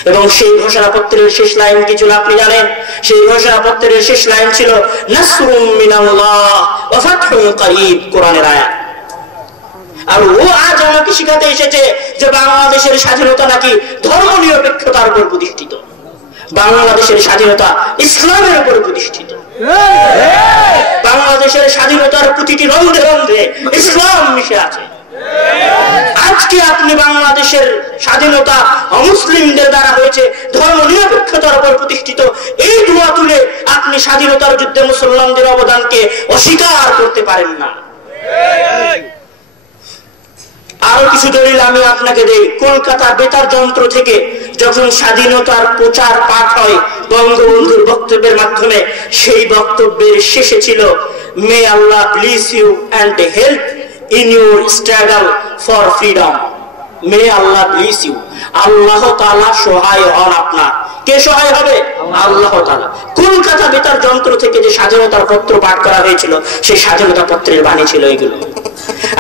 এবং সেই ঘোষণাপত্রের শেষ লাইন কি ছিল আপনি জানেন? সেই ঘোষণাপত্রের শেষ লাইন ছিল, নাসরুম মিনাল্লাহ ওয়া ফাতহুন কারীব, কোরআনের আয়াত। আর ও আজ আমাকে শিখাতে এসেছে যে বাংলাদেশের স্বাধীনতা নাকি ধর্ম নিরপেক্ষতার উপর প্রতিষ্ঠিত, বাংলাদেশের স্বাধীনতা ইসলামের উপর প্রতিষ্ঠিত। বাংলাদেশের স্বাধীনতার প্রতিটি রন্ধে রন্ধে ইসলাম মিশে আছে। আজকে আপনি বাংলাদেশের স্বাধীনতা অমুসলিমদের দ্বারা হয়েছে, ধর্ম নিরপেক্ষতার উপর প্রতিষ্ঠিত, এই দুয়া তুলে আপনি স্বাধীনতার যুদ্ধে মুসলমানদের অবদানকে অস্বীকার করতে পারেন না। আরো কিছু দলিল আমি আপনাকে দেই। কলকাতা বেতার যন্ত্র থেকে যখন স্বাধীনতার প্রচার পাঠ হয় বঙ্গবন্ধুর বক্তব্যের মাধ্যমে, সেই বক্তব্যের শেষে ছিল, may Allah bless you and help in your struggle for freedom. May Allah bless you. আল্লাহ তাআলা সহায় হন আপনার কে সহায় হবে? আল্লাহ তাআলা। কলকাতা বেতার যন্ত্র থেকে যে স্বাধীনতার পত্র পাঠ করা হয়েছিল, সেই স্বাধীনতা পত্রের বাণী ছিল এগুলো।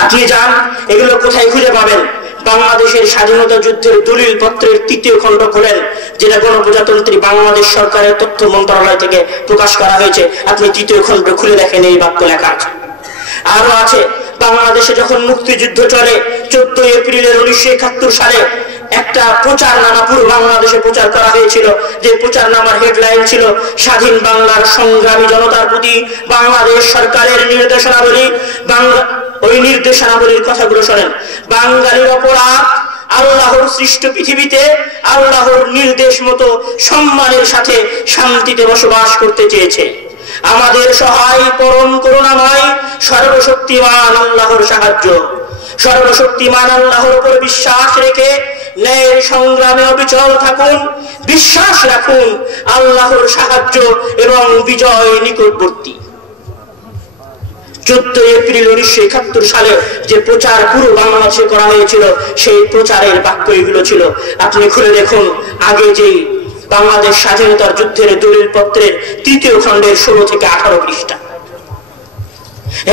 আপনি যান, এগুলো কোথায় খুঁজে পাবেন? বাংলাদেশের স্বাধীনতা যুদ্ধের দলিল পত্রের 3য় খণ্ড খোলেন, যেটা গণপ্রজাতন্ত্রী বাংলাদেশ সরকারের তথ্য মন্ত্রণালয় থেকে প্রকাশ করা হয়েছে। আপনি 3য় খণ্ড খুলে দেখেন, এই বাক্য লেখা আছে। আরো আছে, বাংলাদেশে যখন মুক্তিযুদ্ধ চলে 14 এপ্রিলের 1971 সালে একটা প্রচারনামা পুরো বাংলাদেশে প্রচার করা হয়েছিল, যে প্রচারনামার হেডলাইন ছিল স্বাধীন বাংলার সংগ্রামী জনতার প্রতি বাংলাদেশ সরকারের নির্দেশনাবলী। ওই নির্দেশনাবলীর কথাগুলো শোনেন। বাঙালির অপরাধ, আল্লাহর সৃষ্ট পৃথিবীতে আল্লাহর নির্দেশ মতো সম্মানের সাথে শান্তিতে বসবাস করতে চেয়েছে। আমাদের সহায় পরম করুণাময় সর্বশক্তিমান আল্লাহর সাহায্য। সর্বশক্তিমান আল্লাহর উপর বিশ্বাস রেখে ন্যায়ের সংগ্রামে অবিচল থাকুন। বিশ্বাস রাখুন, আল্লাহর সাহায্য এবং বিজয় নিকটবর্তী। 14 এপ্রিল 1971 সালে যে প্রচার পুরো বাংলাদেশে করা হয়েছিল, সেই প্রচারের বাক্য এগুলো ছিল। আপনি খুলে দেখুন, আগে যেই বাংলাদেশ স্বাধীনতার যুদ্ধের দলিল পত্রের 3য় খণ্ডের 16 থেকে 18 পৃষ্ঠা,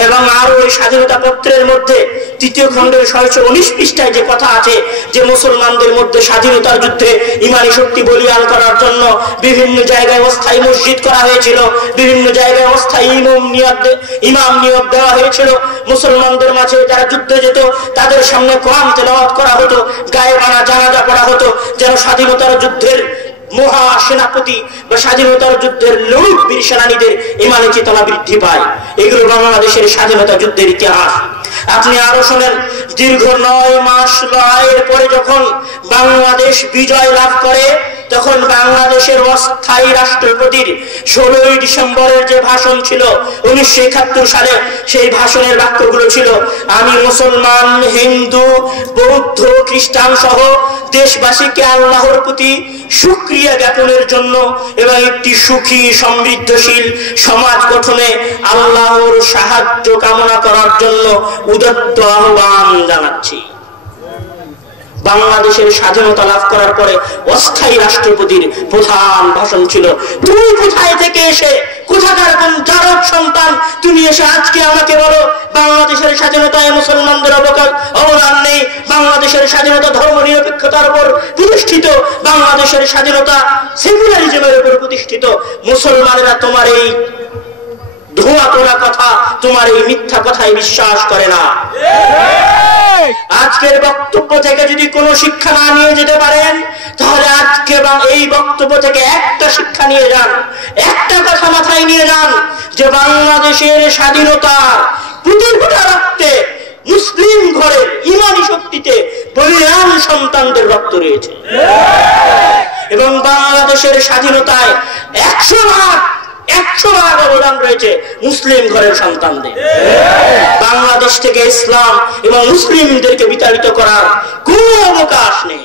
এবং আরো ওই স্বাধীনতা পত্রের মধ্যে 3য় খণ্ডের 619 পৃষ্ঠায় যে কথা আছে যে মুসলমানদের মধ্যে স্বাধীনতার যুদ্ধে ইমানি শক্তি বলিয়ান করার জন্য বিভিন্ন জায়গায় অস্থায়ী মসজিদ করা হয়েছিল, বিভিন্ন জায়গায় অস্থায়ী ইমাম নিয়োগ দেওয়া হয়েছিল। মুসলমানদের মাঝে যারা যুদ্ধে যেত তাদের সামনে কোরআন তেলাওয়াত করা হতো, গায়েবানা জানাজা পড়া হতো, যেন স্বাধীনতার যুদ্ধের মহা সেনাপতি বা স্বাধীনতার যুদ্ধের লৌহিক বীর সেনানীদের ইমানি চেতনা বৃদ্ধি পায়। এগুলো বাংলাদেশের স্বাধীনতা যুদ্ধের ইতিহাস। আপনি আরো শোনেন, দীর্ঘ 9 মাস লড়াইয়ের পরে যখন বাংলাদেশ বিজয় লাভ করে, তখন বাংলাদেশের অস্থায়ী রাষ্ট্রপতির 16 ডিসেম্বরের যে ভাষণ ছিল 1971 সালে, সেই ভাষণের বাক্যগুলো ছিল, আমি মুসলমান, হিন্দু, বৌদ্ধ, খ্রিস্টান সহ দেশবাসীকে আল্লাহর প্রতি শুকরিয়া জ্ঞাপনের জন্য এবং একটি সুখী সমৃদ্ধশীল সমাজ গঠনে আল্লাহর সাহায্য কামনা করার জন্য উদাত্ত আহ্বান জানাচ্ছি। বাংলাদেশের স্বাধীনতা লাভ করার পরে অস্থায়ী রাষ্ট্রপতির প্রধান ভাষণ ছিল, তুমি কোথায় থেকে এসে, কোথাকার কোন জারদ সন্তান, তুমি এসে আজকে আমাকে বলো বাংলাদেশের স্বাধীনতায় মুসলমানদের অবদান নেই, বাংলাদেশের স্বাধীনতা ধর্ম নিরপেক্ষতার উপর প্রতিষ্ঠিত, বাংলাদেশের স্বাধীনতা সেকুলারিজমের উপর প্রতিষ্ঠিত। মুসলমানেরা তোমার এই ধোঁয়া তোলা কথা, তোমার এই মিথ্যা কথায় বিশ্বাস করে না। আজকের বক্তব্য থেকে যদি কোনো শিক্ষা না নিয়ে যেতে পারেন, তাহলে আজকে এই বক্তব্য থেকে একটা শিক্ষা নিয়ে যান, একটা কথা মাথায় নিয়ে যান, যে বাংলাদেশের স্বাধীনতা প্রতিটা রক্তে, মুসলিম ঘরের ইমানি শক্তিতে বলিয়ান সন্তানদের রক্ত রয়েছে, এবং বাংলাদেশের স্বাধীনতায় 100 ভাগ অবদান রয়েছে মুসলিম ঘরের সন্তানদের। বাংলাদেশ থেকে ইসলাম এবং মুসলিমদেরকে বিতাড়িত করার কোনো অবকাশ নেই।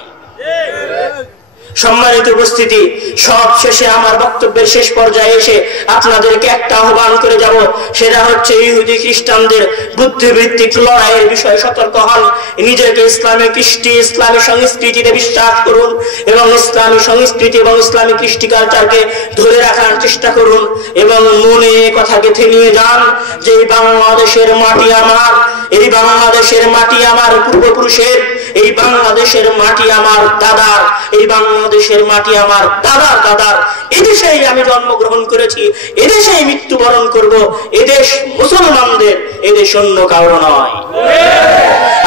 সম্মানিত উপস্থিতি, সব শেষে আমার বক্তব্যের শেষ পর্যায়ে এসে আপনাদেরকে একটা আহ্বান করে যাব, সেটা হচ্ছে ইহুদি খ্রিস্টানদের বুদ্ধিবৃত্তিক লড়াইয়ের বিষয়ে সতর্ক হন। নিজেকে ইসলামী কৃষ্টি, ইসলামী সংস্কৃতিতে বিশ্বাস করুন এবং ইসলামী সংস্কৃতি এবং ইসলামী কৃষ্টি কালচারকে ধরে রাখার চেষ্টা করুন, এবং মনে কথা গেঁথে নিয়ে যান যে এই বাংলাদেশের মাটি আমার, এই বাংলাদেশের মাটি আমার পূর্বপুরুষের, এই বাংলাদেশের মাটি আমার দাদার, এই বাংলাদেশের মাটি আমার দাদার দাদার। এদেশেই আমি জন্মগ্রহণ করেছি, এদেশেই মৃত্যুবরণ করব। এদেশ মুসলমানদের, এদেশ অন্য কারো নয়।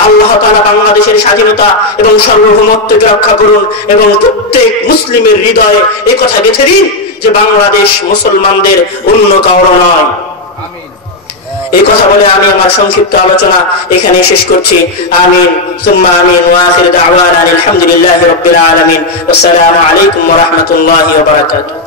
আল্লাহ তাআলা বাংলাদেশের স্বাধীনতা এবং সার্বভৌমত্বকে রক্ষা করুন, এবং প্রত্যেক মুসলিমের হৃদয়ে এই কথা গেঁথে দিন যে বাংলাদেশ মুসলমানদের, অন্য কারো নয়। এই কথা বলে আমি আমার সংক্ষিপ্ত আলোচনা এখানে শেষ করছি। আমিন সুম্মা আমিন ওয়া আখির দাওয়ানা আলহামদুলিল্লাহি রাব্বিল আলামিন। আসসালামু আলাইকুম ওয়া রাহমাতুল্লাহি ওয়া বারাকাতুহু।